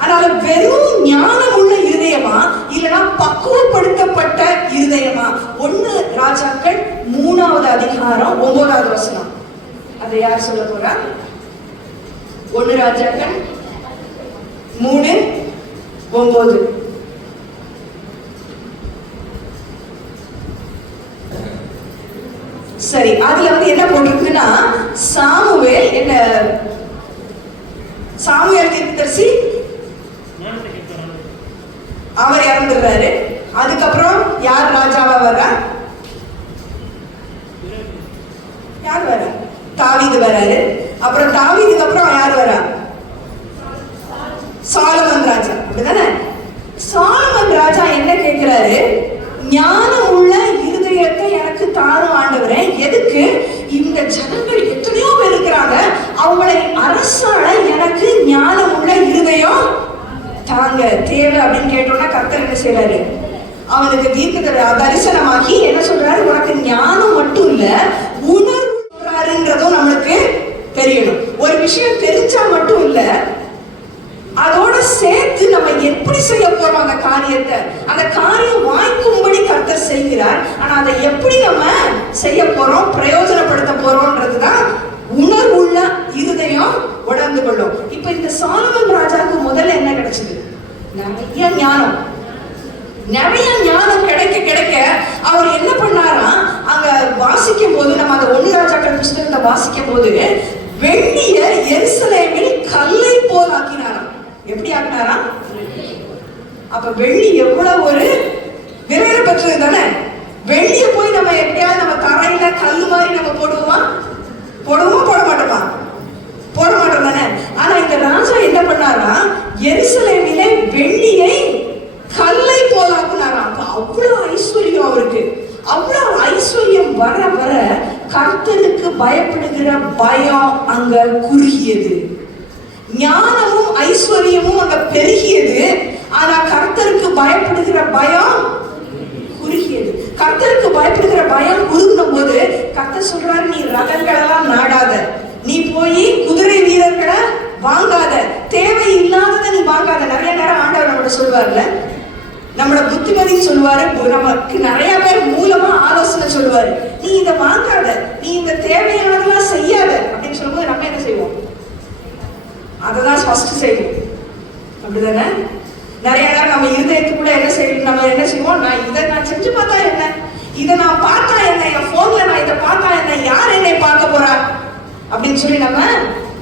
அதனால வெறும் ஞானம் உள்ள இருதயமா இல்லைன்னா பக்குவப்படுத்தப்பட்ட இருதயமா? 1 ராஜாக்கள் 3வது அதிகாரம் 9வது வசனம். அதை யார் சொல்ல போறா? 1 ராஜாக்கள் 3:9. சரி, அதுல வந்து என்ன போட்டிருக்குன்னா, சாமுவேல் தீர்க்கதரிசி அவர் இறந்துடுறாரு. அதுக்கப்புறம் யார் ராஜாவா வர்றா? யார் வர்றா? தாவீது வர்றாரு. அப்புறம் தாவீதுக்கு அப்புறம் யார் வர்றா? சாலமன் ராஜா. அப்படிதானே? சாலமன் ராஜா என்ன கேட்கிறாரு? ஞானம் உள்ள இருதயத்தை எனக்கு தாரும் ஆண்டவரே. எதுக்கு? இந்த ஜனங்கள் எத்தனையோ பேர் இருக்கிறாங்க, அவங்களை அரசாள எனக்கு ஞானம் உள்ள இருதயம் தாங்க தேவை அப்படின்னு கேட்டோம்னா கர்த்தர் என்ன செய்யறாரு? அவனுக்கு தரிசனமாகி என்ன சொல்றாரு? உனக்கு ஞானம் மட்டும் இல்ல, உணர்வு சொல்றாருன்றதும் நம்மளுக்கு தெரியணும். ஒரு விஷயம் தெரிஞ்சா மட்டும் இல்ல, அதோட சேர்த்து நம்ம எப்படி செய்ய போறோம் அந்த காரியத்தை, அந்த காரியம் வாய்க்கும்படி கர்த்தர் செய்கிறார். ஆனா அதை எப்படி நம்ம செய்ய போறோம், பிரயோஜனப்படுத்த போறோம்ன்றதுதான் உணர்வுள்ள இருதயம் உணர்ந்து கொள்ளும். இப்ப இந்த சாலமன் ராஜாவுக்கு முதல்ல என்ன கிடைச்சது? நிறைய ஞானம். நிறைய ஞானம் கிடைக்க கிடைக்க அவர் என்ன பண்ணாரா, அங்க வாசிக்கும் போது, நம்ம அந்த 1 ராஜாக்கள் புஸ்தகத்தை வாசிக்கும் போது, வெள்ளிய எருசலேமில் கல்லை போல் ஆக்கினாராம். எப்படி ஆக்கினாரா? அப்ப வெள்ளி எவ்வளவு ஒரு விரைவு பெற்றது தானே. வெள்ளிய போய் நம்ம எப்படியாவது நம்ம தரையில கல்லு மாதிரி நம்ம போடுவோமா? போட மாட்டோமா? போட மாட்டோம் தானே. ஆனா இந்த ராஜா என்ன பண்ணாரா, எருசலேமிலே வெள்ளியை கல்லை போலாக்குனாராம். அப்ப அவ்வளவு ஐஸ்வர்யம் அவருக்கு. அவ்வளவு ஐஸ்வர்யம் வர வர கர்த்தருக்கு பயப்படுகிற பயம் அங்க குறுகியது. ஞானமும் ஐஸ்வர்யமும் அங்க பெருகியது. ஆனா கர்த்தருக்கு பயப்படுகிற பயம் குறுகியது. கர்த்தருக்கு பயப்படுகிற பயம் குறுகின போது பார்த்து சொல்றாரு, நீ ரதங்களெல்லாம் நாடாத, நீ போய் குதிரை வீரர்களை வாங்காத, தேவையில்லாததை நீ வாங்காத. நிறைய நேரம் ஆண்டவர் நம்மளோட சொல்லுவார்ல, நம்மளோட புத்திமதி சொல்லுவாரு, நமக்கு நிறைய பேர் மூலமா ஆலோசனை சொல்லுவாரு, நீ இதை வாங்காத, நீ இந்த தேவையானதெல்லாம் செய்யாத அப்படின்னு சொல்லும்போது நம்ம என்ன செய்வோம்? அததான் ஃபர்ஸ்ட் செய்வோம். அப்படிதானே? நிறைய நேரம் நம்ம இருதயத்துக்கு கூட என்ன செய்வோம், நம்ம என்ன செய்வோம், நான் செஞ்சு பார்த்தா என்ன, இதை நான் பார்த்தா என்ன, என் போன்ல நான் இதை பார்த்தா என்ன, யார் என்னை பார்க்க போறா அப்படின்னு சொல்லி நம்ம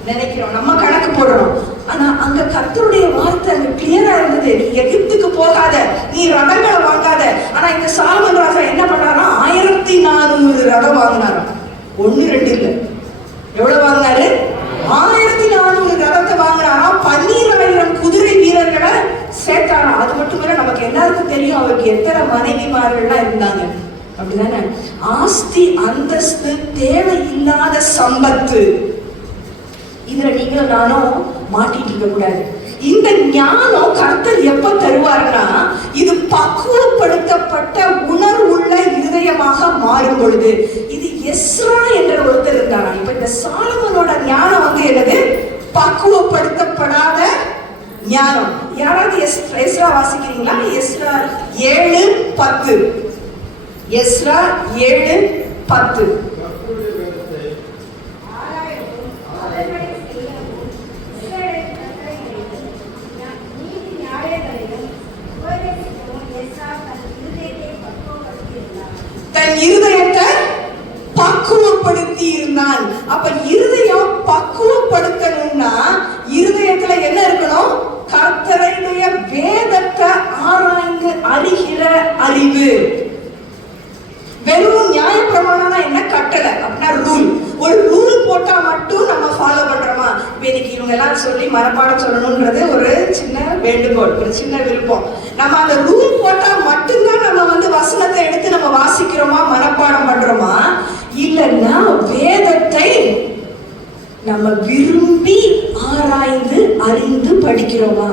நினைக்கிறோம், நம்ம கணக்கு போடுறோம். ஆனா அங்க கர்த்தருடைய வார்த்தை அங்க கிளியரா இருந்தது, நீ எகிப்துக்கு போகாத, நீ ரதங்களை வாங்காத. ஆனா இந்த சாலமன் ராஜா என்ன பண்ணாரா, 1400 ரதம் வாங்கினாராம். 1 2 இல்ல, எவ்வளவு வாங்கினாரு? 1400 ரதத்தை வாங்கினாராம். 12,000 குதிரை வீரர்களை சேர்த்தாராம். அது மட்டும் இல்ல, நமக்கு எல்லாருக்கும் தெரியும் அவருக்கு எத்தனை மனைவிமார்கள்லாம் இருந்தாங்க. அப்படிதானே? ஆஸ்தி, அந்தஸ்து, தேவையில்லாத சம்பத்து, இதுல நீங்களும் நானும் மாட்டிட்டு இருக்க கூடாது. இந்த ஞானம் கர்த்தர் எப்ப தருவார்னா, இது பக்குவப்படுத்தப்பட்ட உணர்வுள்ள இருதயமாக மாறும் பொழுது. இது எஸ்ரா என்ற ஒருத்தர் இருந்தாரா. இப்ப இந்த சாலமனோட ஞானம் வந்து என்னது? பக்குவப்படுத்தப்படாத ஞானம். யாராவது எஸ்ரா வாசிக்கிறீங்களா? எஸ்ரா 7:10. எஸ்ரா 7:10. தன் இருதயத்தை பக்குவப்படுத்தி இருந்தான். அப்ப இருதயம் பக்குவப்படுத்தணும்னா இருதயத்துல என்ன இருக்கணும்? கர்த்தருடைய வேதத்தை ஆராய்ந்து அறிகிற அறிவு. வெறும் நியாயப்பிரமாணம்னா என்ன? கட்டளை அப்படின்னா ரூல். ஒரு ரூல் போட்டா மட்டும் நம்ம ஃபாலோ பண்றோமா? இன்னைக்கு இவங்க எல்லாம் சொல்லி மனப்பாடம் சொல்லணும்ன்றது ஒரு சின்ன வேண்டுகோள், ஒரு சின்ன விருப்பம். நம்ம அந்த ரூல் போட்டா மட்டும்தான் நம்ம வந்து வசனத்தை எடுத்து நம்ம வாசிக்கிறோமா, மனப்பாடம் பண்றோமா? இல்லைன்னா வேதத்தை நம்ம விரும்பி ஆராய்ந்து அறிந்து படிக்கிறோமா?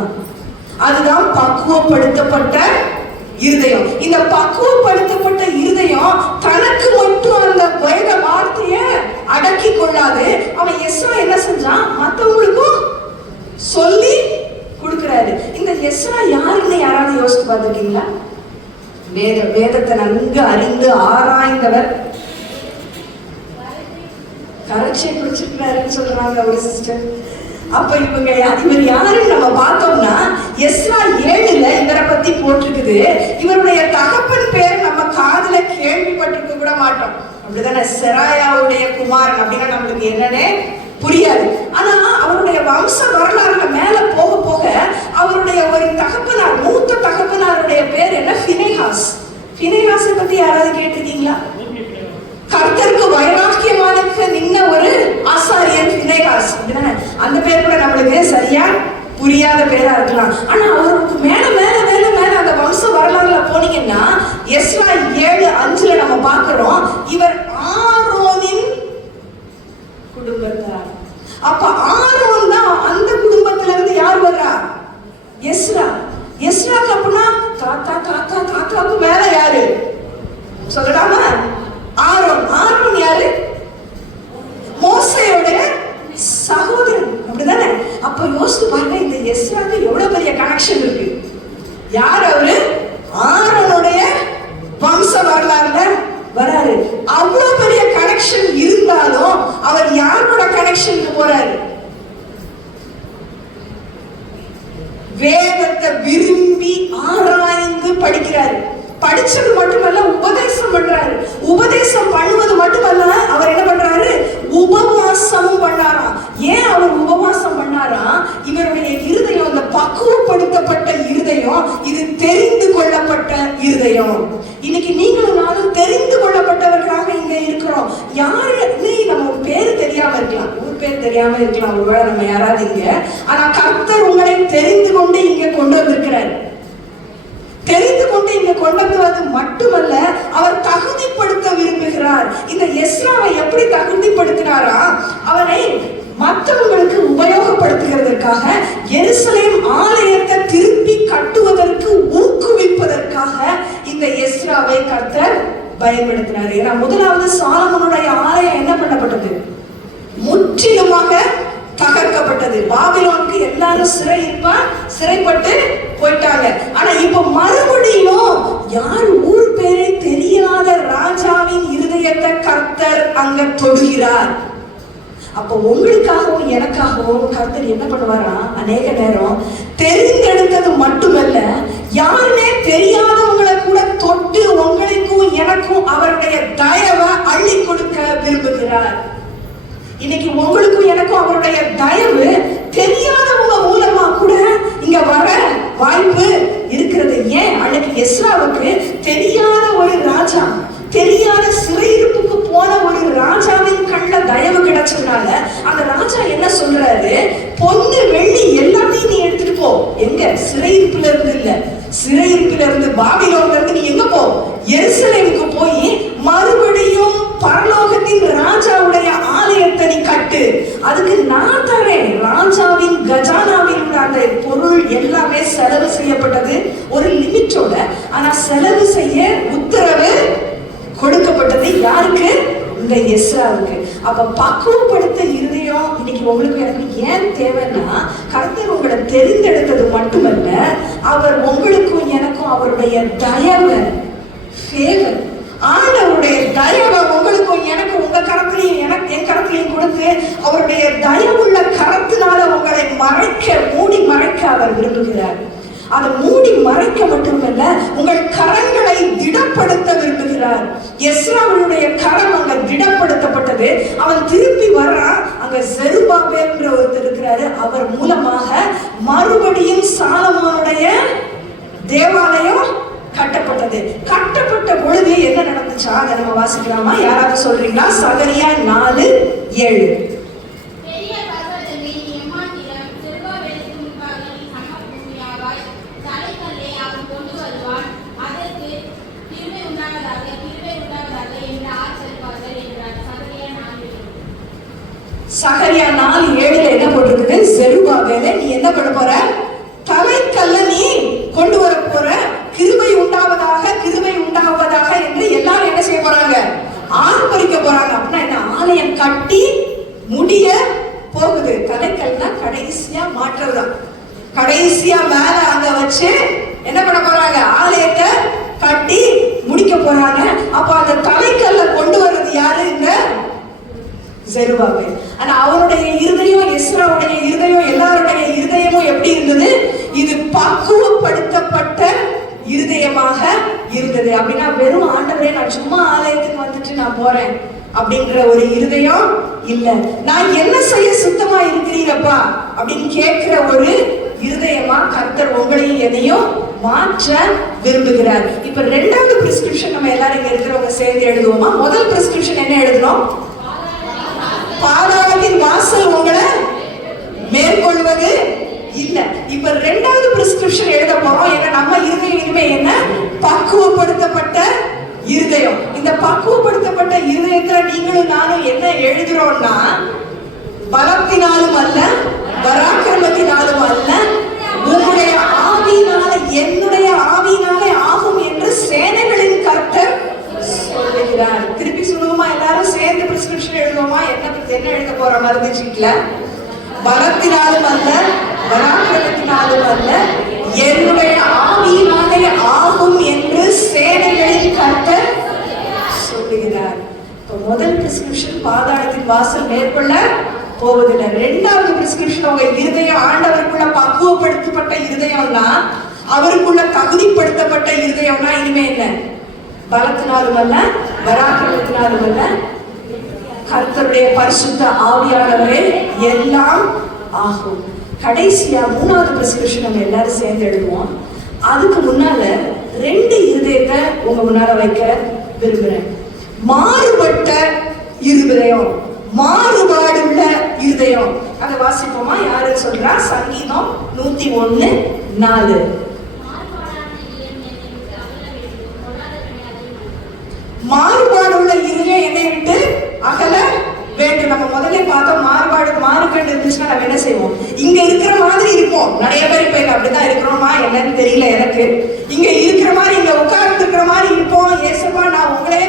அதுதான் பக்குவப்படுத்தப்பட்ட இருதயம். இந்த பக்குவப்படுத்தப்பட்ட இருதயம் தனக்கு மட்டும் அந்த வேத வார்த்தையை அடக்கி கொள்ளாது. அவன் எஸ்ரா என்ன செஞ்சான்? மற்றவங்களுக்கும் சொல்லி கொடுக்கிறாரு. இந்த எஸ்ரா யாருன்னு யாராவது யோசித்து பார்த்துருக்கீங்களா? வேதத்தை நன்கு அறிந்து ஆராய்ந்தவர். கரைச்சியை குடிச்சிருக்கிறாருன்னு சொல்றாங்க ஒரு சிஸ்டர். அப்ப இவர் யாருன்னு நம்ம பார்த்தோம்னா, எஸ்ரா 7ல இவரை பத்தி போட்டிருக்குது. இவருடைய தகப்பன் பேர் நம்ம காதுல கேள்விப்பட்டிருக்க கூட மாட்டோம். அப்படிதானே? செராயாவுடைய குமாரன் அப்படின்னா நம்மளுக்கு என்னன்னே புரியாது. ஆனா அவருடைய வம்ச வரலாறுல மேல போக போக அவருடைய ஒரு தகப்பனார், மூத்த தகப்பனாருடைய பேர் என்ன? பினேகாஸ். பினேகாஸை பத்தி யாராவது கேட்டிருக்கீங்களா? கர்த்தருக்கு வைராக்கியமான நின்ன ஒரு ஆசாரியன் பினேகாஸ். அந்த பேர் கூட நம்மளுக்கு சரியா புரியாத பேரா இருக்கலாம். ஆனா அவருக்கு மேல மேல மேல மேல அந்த வம்ச வரலாறுல போனீங்கன்னா எஸ்ரா 7:5 நம்ம பார்க்கிறோம், இவர் ஆரோனின் குடும்பத்தார். அப்ப ஆரோன் தான் அந்த குடும்பத்துல இருந்து யார் வர்றா? எஸ்ரா. எஸ்ராக்கு அப்படின்னா தாத்தா தாத்தா தாத்தாவுக்கு மேல யாரு சொல்லலாமா? ஆரோன். ஆரோன் யாரு? மோசேயோட சகோதரன். அப்படிதானே? அப்ப யோசிச்சு பாருங்க, இந்த எஸ்ராக்கு எவ்வளவு பெரிய கனெக்ஷன் இருக்கு. யார் அவரு? ஆரோனுடைய வம்ச வரலாறுல வராரு. அவ்வளவு பெரிய கனெக்ஷன் இருந்தாலும் அவர் யாரோட கனெக்ஷனுக்கு போறாரு? வேதத்தை விரும்பி ஆராய்ந்து படிக்கிறாரு. படிச்சது மட்டுமல்ல, உபதேசம் பண்றாரு. உபதேசம் பண்ணுவது மட்டுமல்ல, அவர் என்ன பண்றாரு? உபவாசமும் பண்ணாராம். ஏன் அவர் உபவாசம் பண்ணாரா? இவருடைய இருதயம், இந்த பக்குவப்படுத்தப்பட்ட இருதயம், இது தெரிந்து கொள்ளப்பட்ட இருதயம். இன்னைக்கு நீங்களும் நானும் தெரிந்து கொள்ளப்பட்டவர்களாக இங்க இருக்கிறோம். யாருன்னு நம்ம பேரு தெரியாம இருக்கலாம், ஊர் பேர் தெரியாம இருக்கலாம், ஒருவேளை நம்ம யாராவது இங்க. ஆனா கர்த்தர் உங்களை தெரிந்து கொண்டு இங்க கொண்டு வந்திருக்கிறார். தெரிந்து கொண்டு இங்க கொண்டு வந்தது மட்டுமல்ல, அவர் தகுதிப்படுத்த விரும்புகிறார். இந்த எஸ்ராவை எப்படி தகுதிப்படுத்தினாரா? அவனை மற்றவங்களுக்கு உபயோகப்படுத்துகிறதற்காக, எருசலேம் ஆலயத்தை திருப்பி கட்டுவதற்கு ஊக்குவிப்பதற்காக இந்த எஸ்ராவை கர்த்தர் பயன்படுத்தினாரு. ஏன்னா முதலாவது சாலமோனுடைய ஆலயம் என்ன பண்ணப்பட்டது? முற்றிலுமாக தகர்க்கப்பட்டது. பாபிலோனுக்கு எல்லாரும் சிறைப்பட்டு போயிட்டாங்க. ஆனா இப்ப மறுபடியும் யார் ஊர் பேரை தெரியாத ராஜாவின் இருதயத்தை கர்த்தர் அங்க தொடுகிறார். அப்ப உங்களுக்காகவும் எனக்காகவும் கர்த்தர் என்ன பண்ணுவாரா? அநேக நேரம் தெரிந்தெடுத்தது மட்டுமல்ல, யாருனே தெரியாதவங்களை கூட தொட்டு உங்களுக்கும் எனக்கும் அவருடைய தயவை அள்ளி கொடுக்க விரும்புகிறார். இன்னைக்கு உங்களுக்கும் எனக்கும் அவருடைய தயவு தெரியாதவங்க மூலமா கூட இங்க வர வாய்ப்பு இருக்கிறது. ஏன்? அன்னைக்கு எஸ்ராவுக்கு தெரியாத ஒரு ராஜா, தெரியாத சிறையிருப்புக்கு போன ஒரு ராஜாவின் கண்ட தயவு கிடைச்சதுனால அந்த ராஜா என்ன சொல்றாரு? பொண்ணு வெள்ளி எல்லாத்தையும் நீ எடுத்துட்டு போ. எங்க? சிறையிருப்புல இருந்து இல்ல, சிறையிருப்புல இருந்து பாபிலோன்ல இருந்து நீ எங்க போ? எருசலேமுக்கு போய் மறுபடியும் பரலோகத்தின் ராஜாவுடைய ஆலயத்தை நீ கட்டு. அதுக்கு நான் தரேன். ராஜாவின் கஜானாவில் உள்ள அந்த பொருள் எல்லாமே செலவு செய்யப்பட்டது ஒரு லிமிட்டோட. ஆனா செலவு செய்ய உத்தரவு கொடுக்கப்பட்டது யாருக்கு? இந்த எஸ்ராவுக்கு. அப்ப பக்குவப்படுத்த இருதயம் இன்னைக்கு உங்களுக்கு எனக்கு ஏன் தேவைன்னா, கர்த்தர் உங்களை தெரிந்தெடுத்தது மட்டுமல்ல, அவர் உங்களுக்கும் எனக்கும் அவருடைய தயவை, ஃபேவர், ஆண்டவருடைய தயவை உங்களுக்கும் எனக்கு உங்க கரத்திலையும் எனக்கு என் கரத்திலையும் கொடுத்து அவருடைய தயவுள்ள கரத்தினால உங்களை மூடி மறைக்க அவர் விரும்புகிறார். அதை மூடி மறைக்க மட்டுமல்ல, உங்கள் கரங்களை திடப்படுத்த விரும்புகிறார். எஸ்ராவுடைய கரம் அங்க திடப்படுத்தப்பட்டது. அவன் திருப்பி வர்றான். அங்க செருபாபேல்ன்ற ஒருத்தர் இருக்கிறாரு. அவர் மூலமாக மறுபடியும் சாலமோனுடைய தேவாலயம் கட்டப்பட்டது. கட்டப்பட்ட பொழுது என்ன நடந்துச்சா? அதை நம்ம வாசிக்கலாமா? யாராவது சொல்றீங்களா? சகரியா 4:7. சகரியா 4:7 என்ன போட்டிருக்குது? செருபாபேலே, நீ என்ன பண்ண போற? தலைக்கல்ல நீ கொண்டு வர போற. கிருபை உண்டாவதாக, கிருபை உண்டாவதாக என்று எல்லாரும் என்ன செய்ய போறாங்க? ஆர்ப்பரிக்க போறாங்க. அப்படின்னா என்ன? ஆலயம் கட்டி முடிய போகுது. தலைக்கல்னா கடைசியா மாற்றதுதான். கடைசியா மேல அங்க வச்சு என்ன பண்ண போறாங்க? ஆலயத்தை கட்டி முடிக்க போறாங்க. அப்ப அந்த தலைக்கல்ல கொண்டு வர்றது யாரு? இந்த செருபாபேல். ஆனா அவருடைய இருதயம், எஸ்ராவுடைய இருதயம், எல்லாருடைய இருதயமும் எப்படி இருந்தது? இது பக்குவப்படுத்தப்பட்ட இருதயமாக இருந்தது. அப்படின்னா வெறும் ஆண்டவரே நான் சும்மா ஆலயத்துக்கு வந்துட்டு நான் போறேன் அப்படிங்கிற ஒரு இருதயம் இல்ல. நான் என்ன செய்ய சுத்தமா இருக்கிறீங்கப்பா அப்படின்னு கேட்கிற ஒரு இருதயமா கர்த்தர் உங்களையும் எதையும் மாற்ற விரும்புகிறார். இப்ப ரெண்டாவது பிரிஸ்கிரிப்ஷன் நம்ம எல்லாரும் இங்க இருக்கிறவங்க சேர்ந்து எழுதுவோமா? முதல் பிரிஸ்கிரிப்ஷன் என்ன எழுதணும்? பாதாளத்தின் வாசல் உங்களை மேற்கொள்வது இல்ல. இப்ப ரெண்டாவது பிரிஸ்கிரிப்ஷன் எழுத போறோம். ஏன்னா நம்ம இருதயம் இனிமே என்ன? பக்குவப்படுத்தப்பட்ட இருதயம். இந்த பக்குவப்படுத்தப்பட்ட இருதயத்துல நீங்களும் நானும் என்ன எழுதுறோம்னா, பலத்தினாலும் அல்ல, பராக்கிரமத்தினாலும் அல்ல, உங்களுடைய ஆவியினால, என்னுடைய ஆவியினாலே ஆகும் என்று சேனைகளின் கர்த்தர் சொல்லுகிறார். திருப்பி சொல்லுவோமா? எல்லாரும் சேர்ந்து பிரிஸ்கிரிப்ஷன் எழுதுவோமா? என்ன எழுத போற மருந்து சீட்ல? பலத்தினாலும் அல்ல, பராக்கிரமத்தினாலும் அல்ல, என்னுடைய ஆவியினாலே ஆகும் என்று சேனைகளின் கர்த்தர் சொல்லுகிறார். முதல் பிரிஸ்கிரிப்ஷன் பாதாளத்தின் வாசல் மேற்கொள்ள போவதில்லை. ரெண்டாவது பிரிஸ்கிரிப்ஷன் உங்க இருதயம் ஆண்டவருக்குள்ள பக்குவப்படுத்தப்பட்ட இருதயம்னா, அவருக்குள்ள தகுதிப்படுத்தப்பட்ட இருதயம்னா இனிமே என்ன? பலத்தினாலும் அல்ல, பராக்கிரமத்தினாலும் அல்ல, கர்த்தருடைய பரிசுத்த ஆவியானவரே எல்லாம் ஆகும். கடைசியா மூணாவது பிரிஸ்கிரிப்ஷன் நம்ம எல்லாரும் சேர்ந்து எழுதுவோம். அதுக்கு முன்னால ரெண்டு இருதயத்தை உங்க முன்னால வைக்க விரும்புறேன். மாறுபட்ட இருதயம், மாறுபாடுள்ள இருதயம். அதை வாசிப்போமா? யாரு சொல்றா? சங்கீதம் 101:4. மாறுபாடுள்ள இருதயம் என்னை விட்டு அகல வேண்டும். நம்ம முதல்ல பார்த்தோம், மாறுகண்டு இருந்துச்சுன்னா நம்ம என்ன செய்வோம்? இங்க இருக்கிற மாதிரி இருப்போம். நிறைய பேர் இப்ப அப்படிதான் இருக்கிறோமா என்னன்னு தெரியல எனக்கு. இங்க இருக்கிற மாதிரி, இங்க உட்கார்ந்து இருக்கிற மாதிரி இருப்போம். ஏசப்பா நான் உங்களே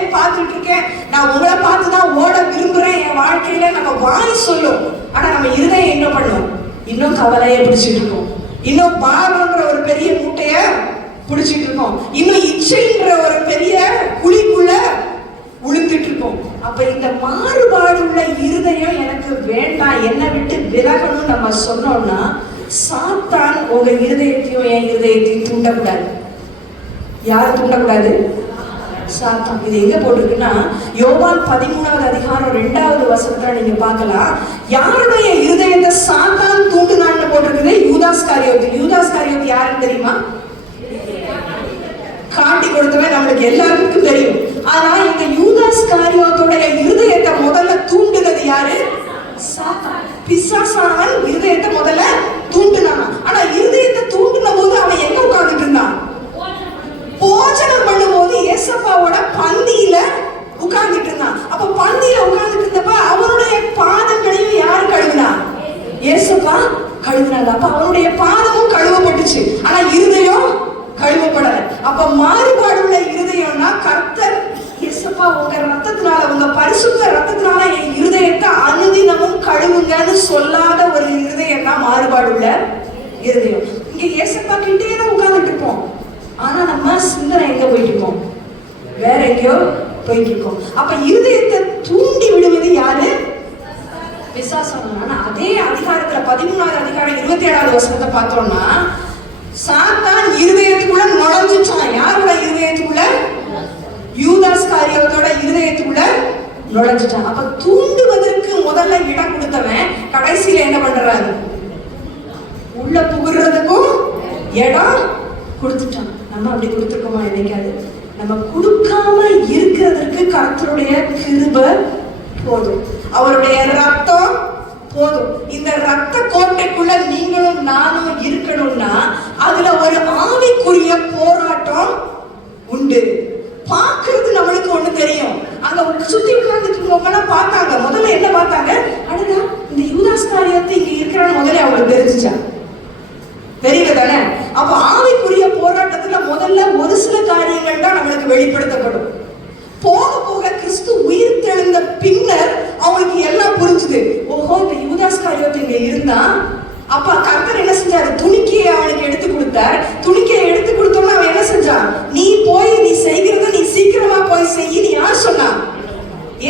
பிடிச்சிட்டு இருக்கோம். இன்னும் பாவம்ன்ற ஒரு பெரிய மூட்டைய பிடிச்சிட்டு இருக்கோம். இன்னும் இச்சைன்ற ஒரு பெரிய குழிக்குள்ள விழுந்துட்டு இருக்கோம். அப்ப இந்த மாறுபாடு உள்ள இருதயம் எனக்கு வேண்டாம், என்னை விட்டு விலகணும் நம்ம சொன்னோம்னா, சாத்தான் உங்க இருதயத்தையும் என் இருதயத்தையும் தூண்டக்கூடாது. யார் தூண்டக்கூடாது? சாத்தான். இது எங்க போட்டிருக்குன்னா, யோவான் 13வது அதிகாரம் 2வது வசனத்துல நீங்க பார்க்கலாம். யாருடைய இருதயத்தை சாத்தான் தூண்டுனான்னு போட்டிருக்குது? யூதாஸ் காரியோத்து. யூதாஸ் காரியோத்து யாருன்னு தெரியுமா? காட்டி கொடுத்தவன் நம்மளுக்கு எல்லாருக்கும் தெரியும். ஆனா இந்த யூதாஸ் காரியோத்துடைய இருதயத்தை முதல்ல தூண்டுனது யாரு? சாத்தான். பிசாசானவன் இருதயத்தை முதல்ல தூண்டுனான். ஆனா இருதயத்தை தூண்டின போது அவன் எங்க உட்கார்ந்துட்டு இருந்தான்? போஜனம் பண்ணும்போது ஏசப்பாவோட பந்தியில உட்கார்ந்துட்டு இருந்தான். அப்ப பந்தியில உட்கார்ந்துட்டு இருந்தப்ப அவனுடைய பாதங்களையும் யார் கழுவினா? ஏசப்பா கழுவினாங்க. அப்ப அவனுடைய பாதமும் கழுவப்பட்டுச்சு, ஆனா இருதயம் கழுவப்படல. அப்ப மாறுபாடுள்ள இருதயம்னா, கர்த்தர் ஏசப்பா உங்க ரத்தத்தினால, உங்க பரிசுத்த ரத்தத்தினால என் இருதயத்தை அனுதினமும் கழுவுங்கன்னு சொல்லாத ஒரு இருதயம் தான் மாறுபாடுள்ள இருதயம். இங்க ஏசப்பா கிட்டே தான் உட்கார்ந்துட்டு இருப்போம், ஆனா நம்ம சிந்தனை எங்க போயிட்டு இருக்கோம்? வேற எங்கேயோ போயிட்டு இருக்கோம். அப்ப இருதயத்தை தூண்டி விடுவது யாரு? பிசாசம். ஆனா அதே அதிகாரத்துல 13வது அதிகாரம் 27வது வசனத்தை பார்த்தோம்னா, சாத்தான் இருதயத்துக்குள்ள நுழைஞ்சிட்டான். யாரோட இருதயத்துக்குள்ள? யூதாஸ் காரியோத்தோட இருதயத்துக்குள்ள நுழைஞ்சிட்டான். அப்ப தூண்டுவதற்கு முதல்ல இடம் கொடுத்தவன் கடைசியில என்ன பண்றாரு? உள்ள புகுறதுக்கும் இடம் கொடுத்துட்டான். நம்ம அப்படி கொடுத்துருக்கோமா? என்னைக்காது நம்ம கொடுக்காம இருக்கிறதுக்கு கர்த்தருடைய கிருபை போதும், அவருடைய ரத்தம் போதும். இந்த ரத்த கோட்டைக்குள்ள நீங்களும் நானும் இருக்கணும்னா அதுல ஒரு ஆவிக்குரிய போராட்டம் உண்டு. பாக்குறது நம்மளுக்கு ஒண்ணு தெரியும். அங்க சுத்தி உட்கார்ந்துட்டு பார்த்தாங்க. முதல்ல என்ன பார்த்தாங்க? அடடா, இந்த யூதாஸ் காரியத்தை இங்க இருக்கிறான்னு முதல்ல அவங்களுக்கு தெரிஞ்சுச்சா? தெரியல தானே? அப்ப ஆவிக்குரிய போராட்டத்துல முதல்ல ஒரு சில காரியங்கள் தான் நம்மளுக்கு வெளிப்படுத்தப்படும். போக போக கிறிஸ்து உயிர் தெழுந்த பின்னர் அவங்களுக்கு எல்லாம் புரிஞ்சுது. ஓஹோ, இந்த யூதாஸ் காரியத்தை இங்க இருந்தா. அப்ப கர்த்தர் என்ன செஞ்சாரு? துணிக்கையை அவனுக்கு எடுத்து கொடுத்தார். துணிக்கையை எடுத்து கொடுத்தோம்னா அவன் என்ன செஞ்சான்? நீ போய் நீ செய்கிறத நீ சீக்கிரமா போய் செய்ய. நீ யார் சொன்னா?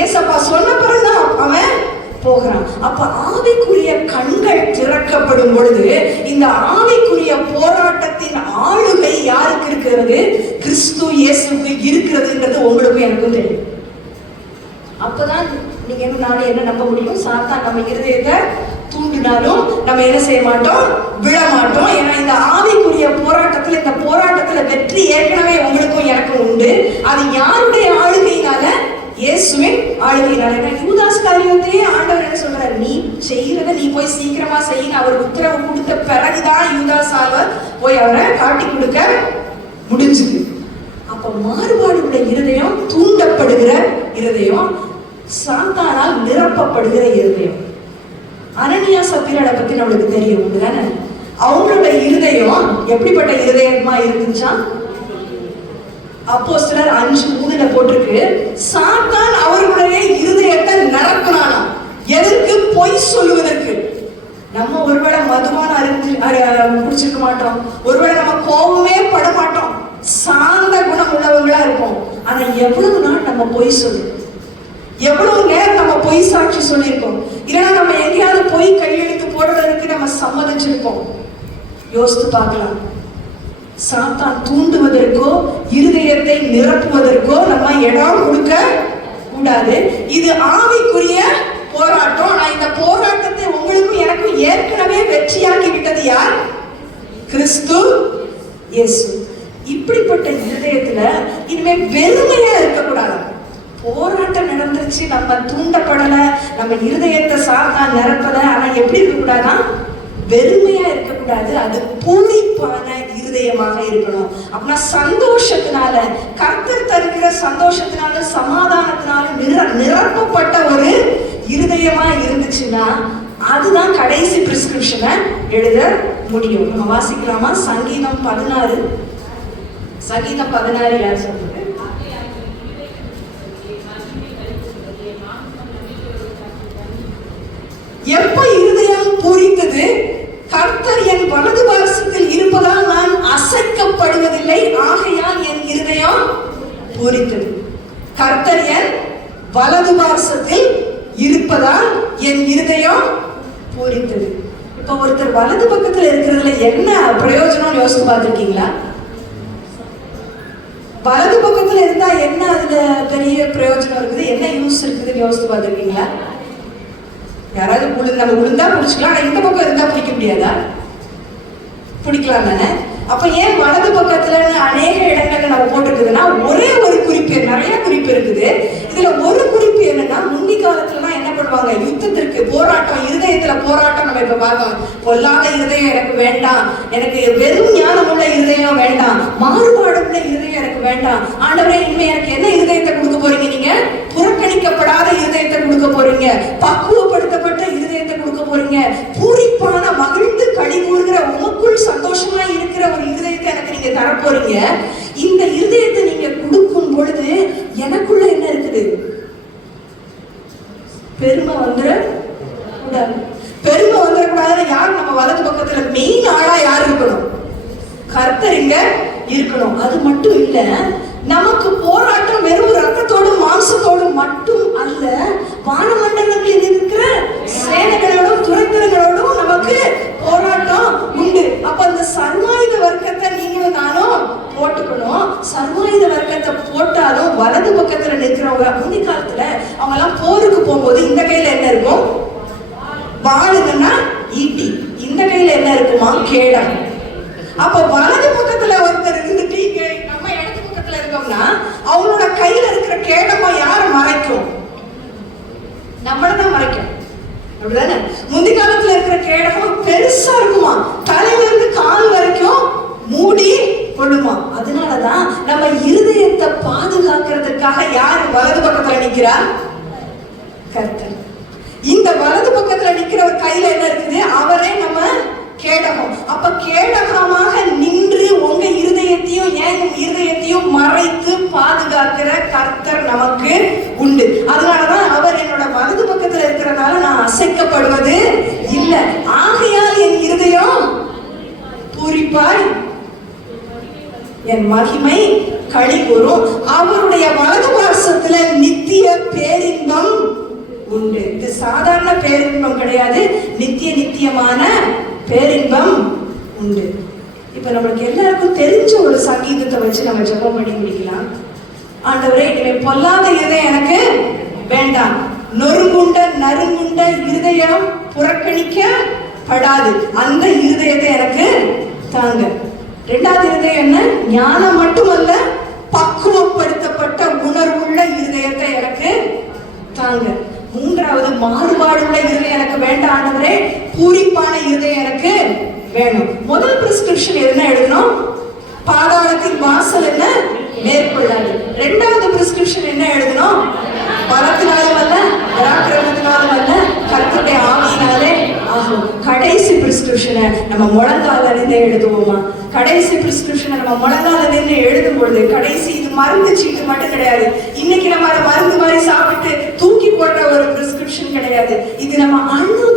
ஏசப்பா சொன்ன பிறகுதான் அவன் போகிறான். அப்ப ஆவிக்குரிய கண்கள் திறக்கப்படும் பொழுது இந்த ஆவிக்குரிய போராட்டத்தின் ஆளுகை யாருக்கு இருக்கிறது? கிறிஸ்து இயேசுக்கு இருக்கிறதுன்றது உங்களுக்கும் எனக்கும் தெரியும். அப்பதான் நீங்க என்ன நம்ப முடியும்? சாத்தான் நம்ம இருதயத்தை தூண்டினாலும் நம்ம என்ன செய்ய மாட்டோம்? விழ மாட்டோம். ஏன்னா இந்த ஆவிக்குரிய போராட்டத்துல, இந்த போராட்டத்துல வெற்றி ஏற்கனவே உங்களுக்கும் எனக்கும் உண்டு. அது யாருடைய ஆளுகையினால? இயேசுவின் ஆளுகையினால. யூதாஸ் காரியத்தையே ஆண்டவர் என்ன சொல்றாரு? நீ செய்யறத நீ போய் சீக்கிரமா செய்ய. அவர் உத்தரவு கொடுத்த பிறகுதான் யூதாஸால போய் அவரை காட்டி கொடுக்க முடிஞ்சது. அப்ப மாறுபாடு உள்ள இருதயம் தூண்டப்படுகிற இருதயம், சாத்தானால் நிரப்பப்படுகிற இருதயம். அனனியா சப்பீராளை பத்தி நம்மளுக்கு தெரியும் தானே? அவங்களோட இருதயம் எப்படிப்பட்ட இருதயமா இருந்துச்சா? அப்போஸ்தலர் 5:3 போட்டிருக்கு, சாத்தான் அவர்களுடைய இருதயத்தை நிரப்பினானா. எதற்கு? பொய் சொல்லுவதற்கு. நம்ம ஒருவேளை மதுவான குடிச்சிருக்க மாட்டோம், ஒருவேளை நம்ம கோபமே பட மாட்டோம், சாந்த குணம் உள்ளவங்களா இருப்போம். ஆனா எவ்வளவு நாள் நம்ம பொய் சொல்லு, எவ்வளவு நேரம் நம்ம பொய் சாட்சி சொல்லியிருக்கோம், இல்லைன்னா நம்ம எங்கேயாவது பொய் கையெழுத்து போடுறதுக்கு நம்ம சம்மதிச்சிருக்கோம். யோசித்து பார்க்கலாம். சாத்தான் தூண்டுவதற்கோ இருதயத்தை நிரப்புவதற்கோ நம்ம இடம் கொடுக்க கூடாது. இது ஆவிக்குரிய போராட்டம். ஆனா இந்த போராட்டத்தை உங்களுக்கும் எனக்கும் ஏற்கனவே வெற்றியாக்கி விட்டது யார்? கிறிஸ்து இயேசு. இப்படிப்பட்ட இருதயத்துல இனிமே வெறுமையா இருக்கக்கூடாது. போராட்டம் நடந்துருச்சு, நம்ம தூண்டப்படல, நம்ம இருதயத்தை சாத்தான் நிரப்பல. ஆனா எப்படி இருக்கக்கூடாதா? வெறுமையா இருக்கக்கூடாது. அது பூரிப்பான இருதயமாக இருக்கணும். அப்படின்னா சந்தோஷத்தினால, கர்த்தர் தருகிற சந்தோஷத்தினால, சமாதானத்தினால நிரப்பப்பட்ட ஒரு இருதயமா இருந்துச்சுன்னா அதுதான் கடைசி பிரிஸ்கிரிப்ஷனை எழுத முடியும். நம்ம வாசிக்கலாமா? சங்கீதம் 16. சங்கீதம் 16 யார் சொல்றது? எப்ப இருதயம் பூரித்தது? கர்த்தர் என் பூரித்தது. கர்த்தர் என் வலது பார்சத்தில் இருப்பதால் என் இருதயம் பூரித்தது. இப்ப ஒருத்தர் வலது பக்கத்துல இருக்கிறதுல என்ன பிரயோஜனம் யோசிச்சு பார்த்திருக்கீங்களா? வலது பக்கத்துல இருந்தா என்ன அதுல பெரிய பிரயோஜனம் இருக்குது, என்ன யூஸ் இருக்குதுன்னு யோசிச்சு பார்த்திருக்கீங்களா? யாராவது நம்ம விழுந்தா பிடிச்சிக்கலாம், ஆனா இந்த பக்கம் இருந்தா பிடிக்க முடியாதா? பிடிக்கலாம் தானே? அப்ப ஏன் வலது பக்கத்துல அநேக இடங்கள்ல நம்ம போட்டுருக்குதுன்னா, ஒரே ஒரு குறிப்பு, நிறைய குறிப்பு இருக்குது. இதுல ஒரு குறிப்பு என்னன்னா, முந்தி காலத்துலலாம் என்ன பண்ணுவாங்க, யுத்தத்திற்கு போராட்டம், இருதயத்துல போராட்டம். நம்ம இப்ப பார்க்கோம், பொல்லாத இருதயம் எனக்கு வேண்டாம், எனக்கு வெறும் ஞானமுள்ள இருதயம் வேண்டாம், மாறுபாடுள்ள இருதயம் எனக்கு வேண்டாம். ஆண்டவரே, இனிமே எனக்கு என்ன இருதயத்தை கொடுக்க போறீங்க? நீங்க புறக்கணிக்கப்படாத இருதயத்தை கொடுக்க போறீங்க, பக்குவப்படுத்தப்பட்ட இருதயத்தை கொடுக்க போறீங்க, பூரிப்பான மகிழ்ந்து களி கூறுகிற உமக்குள் சந்தோஷமா இருக்கிற ஒரு இருதயத்தை எனக்கு நீங்க தரப்போறீங்க. இந்த இருதயத்தை நீங்க கொடுக்கும் பொழுது எனக்குள்ள என்ன இருக்குது? பெருமை வந்துடக்கூடாது. பெருமை வந்துடக்கூடாது. யார் நம்ம வலது பக்கத்துல மெயின் ஆளா யார் இருக்கணும்? கர்த்தர் இங்க இருக்கணும். அது மட்டும் இல்ல, நமக்கு போராட்டம் வெறும் ரத்தத்தோடும் மாம்சத்தோடும் மட்டும் அல்ல, வானமண்டலங்களில் இருக்கிற சேனைகளோடும் துறைத்தனங்களோடும் நமக்கு போராட்டம் உண்டு. அப்ப அந்த சர்வாயுத வர்க்கத்தை நீங்களும் நானும் போட்டுக்கணும். சர்வாயுத வர்க்கத்தை போட்டாலும் வலது பக்கத்துல நிற்கிறவங்க, முந்தி காலத்துல அவங்க எல்லாம் போருக்கு போகும்போது இந்த கையில என்ன இருக்கும்? வாளுங்கன்னா ஈட்டி, இந்த கையில என்ன இருக்குமா? கேடம். அப்ப வலது பக்கத்துல ஒருத்தர் இருந்துட்டு நம்ம இடது பக்கத்துல இருக்கோம்னா, அவங்களோட கையில இருக்கிற கேடமா யார மறைக்கும்? நம்மளதான் மறைக்கும். அப்படிதானே? முந்தி காலத்துல இருக்கிற கேடகம் பெருசா இருக்குமா, தலையில இருந்து கால் வரைக்கும் மூடி கொள்ளுமா. அதனாலதான் நம்ம இருதயத்தை பாதுகாக்கிறதுக்காக யார் வலது பக்கத்துல நிக்கிறா? கர்த்தர். இந்த வலது பக்கத்துல நிக்கிற ஒரு கையில என்ன இருக்குது? அவரே நம்ம கேடகம். அப்ப கேடகமாக நின்று உங்க இருதயத்தையும் என் இருதயத்தையும் மறைத்து பாதுகாக்கிற கர்த்தர் நமக்கு உண்டு. அதனாலதான் அவர் என்னோட வலது பக்கத்துல இருக்கிறனால நான் அசைக்கப்படுவது இல்லை. ஆகையால் என் இருதயம் பூரிப்பாய், என் மகிமை களி கூறும். அவருடைய வலது பார்சத்துல நித்திய பேரின்பம் உண்டு. இது சாதாரண பேரின்பம் கிடையாது, நித்தியமான பேரின்பம் உண்டு. இப்ப நம்மளுக்கு எல்லாருக்கும் தெரிஞ்ச ஒரு சங்கீதத்தை வச்சு நம்ம ஜெபம் பண்ணி முடிக்கலாம். ஆண்டவரே, இவை பொல்லாத இருதயம் எனக்கு வேண்டாம், நறுங்குண்ட இருதயம் புறக்கணிக்கப்படாது, அந்த இருதயத்தை எனக்கு தாங்க. இரண்டாவது இருதயம் என்ன? ஞானம் மட்டுமல்ல, பக்குவப்படுத்தப்பட்ட உணர்வுள்ள இருதயத்தை எனக்கு தாங்க. மூன்றாவது, மாறுபாடுள்ள இருதயம் எனக்கு வேண்டாம் ஆண்டவரே, பூரிப்பான இருதயம் எனக்கு வேணும். முதல் பிரிஸ்கிரிப்ஷன் என்ன எழுதணும்? பாதாளத்தின் வாசல் என்ன மேற்கொள்ளாது. இரண்டாவது பிரிஸ்கிரிப்ஷன் என்ன எழுதணும்? பலத்தினாலும் அல்ல, பராக்கிரமத்தினாலும் அல்ல, கர்த்தருடைய ஆவியினாலே ஆகும். கடைசி பிரிஸ்கிரிப்ஷனை நம்ம முழங்கால நின்று எழுதுவோமா? கடைசி பிரிஸ்கிரிப்ஷனை நம்ம முழங்கால நின்று எழுதும் பொழுது, கடைசி இது மருந்து சீட்டு மட்டும் கிடையாது. இன்னைக்கு நம்ம அதை மருந்து மாதிரி சாப்பிட்டு தூக்கி போடுற ஒரு பிரிஸ்கிரிப்ஷன் கிடையாது. இது நம்ம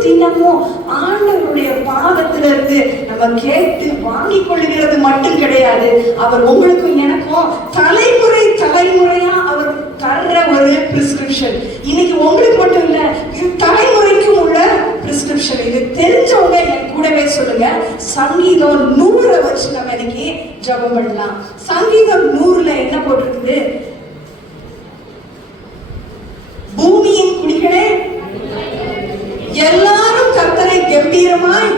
தினமும் ஆண்டவருடைய பாதத்துல இருந்து நம்ம கேட்டு வாங்கி கொள்கிறது மட்டும் கிடையாது. அவர் உங்களுக்கும் எனக்கும் தலைமுறையா அவர் தர்ற ஒரு பிரிஸ்கிரிப்ஷன். இன்னைக்கு உங்களுக்கு மட்டும் இல்ல, இது தலைமுறைக்கும் உள்ள பிரிஸ்கிரிப்ஷன். இது தெரிஞ்சவங்க என் கூடவே சொல்லுங்க. சங்கீதம் 100 வச்சு நம்ம இன்னைக்கு ஜெபம் பண்ணலாம். சங்கீதம் 100ல என்ன போட்டிருக்குது? பூமியின் குடிகளே எல்லாரும் கர்த்தரை கம்பீரமாய்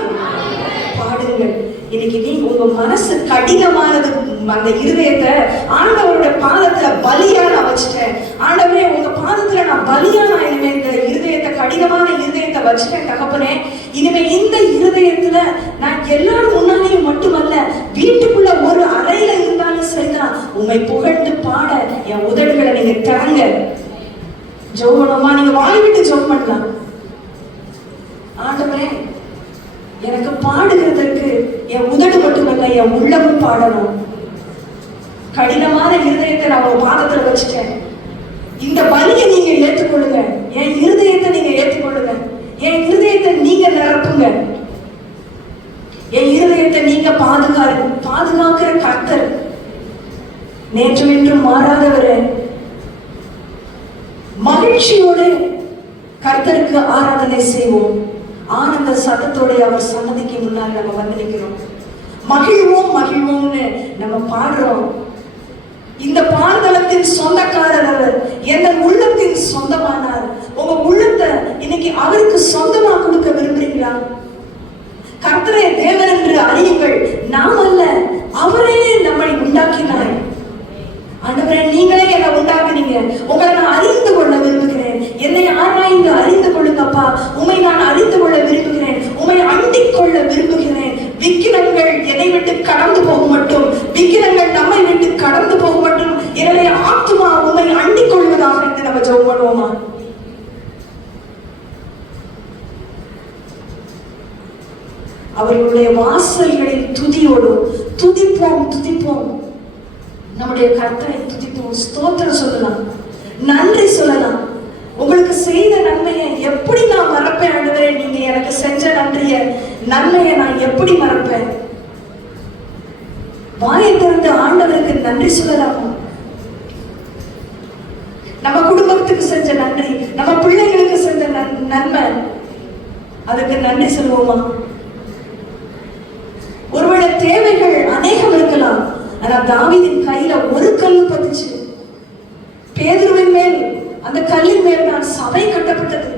பாடுங்கள். இன்னைக்கு நீ உங்க மனசு கடினமானது, அந்த இருதயத்தை ஆண்டவருடைய பாதத்துல பலியா நான் வச்சுட்டேன். ஆண்டவரே, உங்க பாதத்துல நான் பலியா நான் இனிமே இந்த இருதயத்தை, கடினமான இருதயத்தை வச்சுட்டேன் தகப்பனே. இனிமே இந்த இருதயத்துல நான் எல்லாரும் முன்னாலேயும் மட்டுமல்ல, வீட்டுக்குள்ள ஒரு அறையில இருந்தாலும் சரிதான், உண்மை புகழ்ந்து பாட என் உதடுகளை நீங்க திறங்க. ஜெபமா நீங்க வாய் விட்டு ஜெபம் பண்ணலாம். ஆண்டவரே, எனக்கு பாடுகிறதுக்கு என் உதடு மட்டுமல்ல, என் உள்ளமும் பாடணும். கடினமான இருதயத்தை நான் உங்க பாதத்துல வச்சுட்டேன். இந்த பலியை நீங்க ஏற்றுக்கொள்ளுங்க. என் இருதயத்தை நீங்க ஏற்றுக்கொள்ளுங்க. என் இருதயத்தை நீங்க நிரப்புங்க. என் இருதயத்தை நீங்க பாதுகாக்கிற கர்த்தர், நேற்றும் என்றும் மாறாதவரே, மகிழ்ச்சியோடு கர்த்தருக்கு ஆராதனை செய்வோம். ஆனந்த சத்தத்தோட அவர் சன்னதிக்கு முன்னால் நம்ம வந்து நிற்கிறோம். மகிழ்வோம் மகிழ்வோம்னு நம்ம பாடுறோம். இந்த பாடுதளத்தின் சொந்தக்காரர் அவர், எந்த உள்ளத்தின் சொந்தமானார். உங்க உள்ளத்தை இன்னைக்கு அவருக்கு சொந்தமா கொடுக்க விரும்புறீங்களா? கர்த்தரே தேவன் என்று அறியுங்கள், நாம் அல்ல, அவரே நம்மை உண்டாக்கினார். ஆண்டவரே, நீங்களே என்னை உண்டாக்குனீங்க, உங்களை நான் அறிந்து கொள்ள விரும்புகிறேன், என்னை ஆராய்ந்து அறிந்து கொள்ளுங்கப்பா. உம்மை நான் அறிந்து கொள்ள விரும்புகிறேன், உம்மை அண்டிக் கொள்ள விரும்புகிறேன். விக்கிரங்கள் என்னை விட்டு கடந்து போக மட்டும், விக்கிரங்கள் நம்மை விட்டு கடந்து போக மட்டும் என்னுடைய ஆத்துமா உம்மை அண்டிக் கொள்வதாக என்று நம்ம ஜெபம் பண்ணுவோமா? அவர்களுடைய வாசல்களில் துதியோடும் துதிப்போம் துதிப்போம். நம்முடைய கர்த்தரை துதிப்போம், ஸ்தோத்திரம் சொல்லலாம், நன்றி சொல்லலாம். உங்களுக்கு செய்த நன்மையை எப்படி நான் மறப்பேன் ஆண்டவரே? நீங்க எனக்கு செஞ்ச நன்மையை நான் எப்படி மறப்பேன்? வாயை திறந்து ஆண்டவருக்கு நன்றி சொல்லலாமா? நம்ம குடும்பத்துக்கு செஞ்ச நன்றி, நம்ம பிள்ளைங்களுக்கு செஞ்ச நன்மை, அதுக்கு நன்றி சொல்லுவோமா? ஒருவேளை தேவைகள் அநேகம் இருக்கலாம், ஆனா தாவீதின் கையில ஒரு கல்லு பத்துச்சு. பேதுருவின் மேல், அந்த கல்லின் மேல் நான் சபை கட்டப்பட்டது.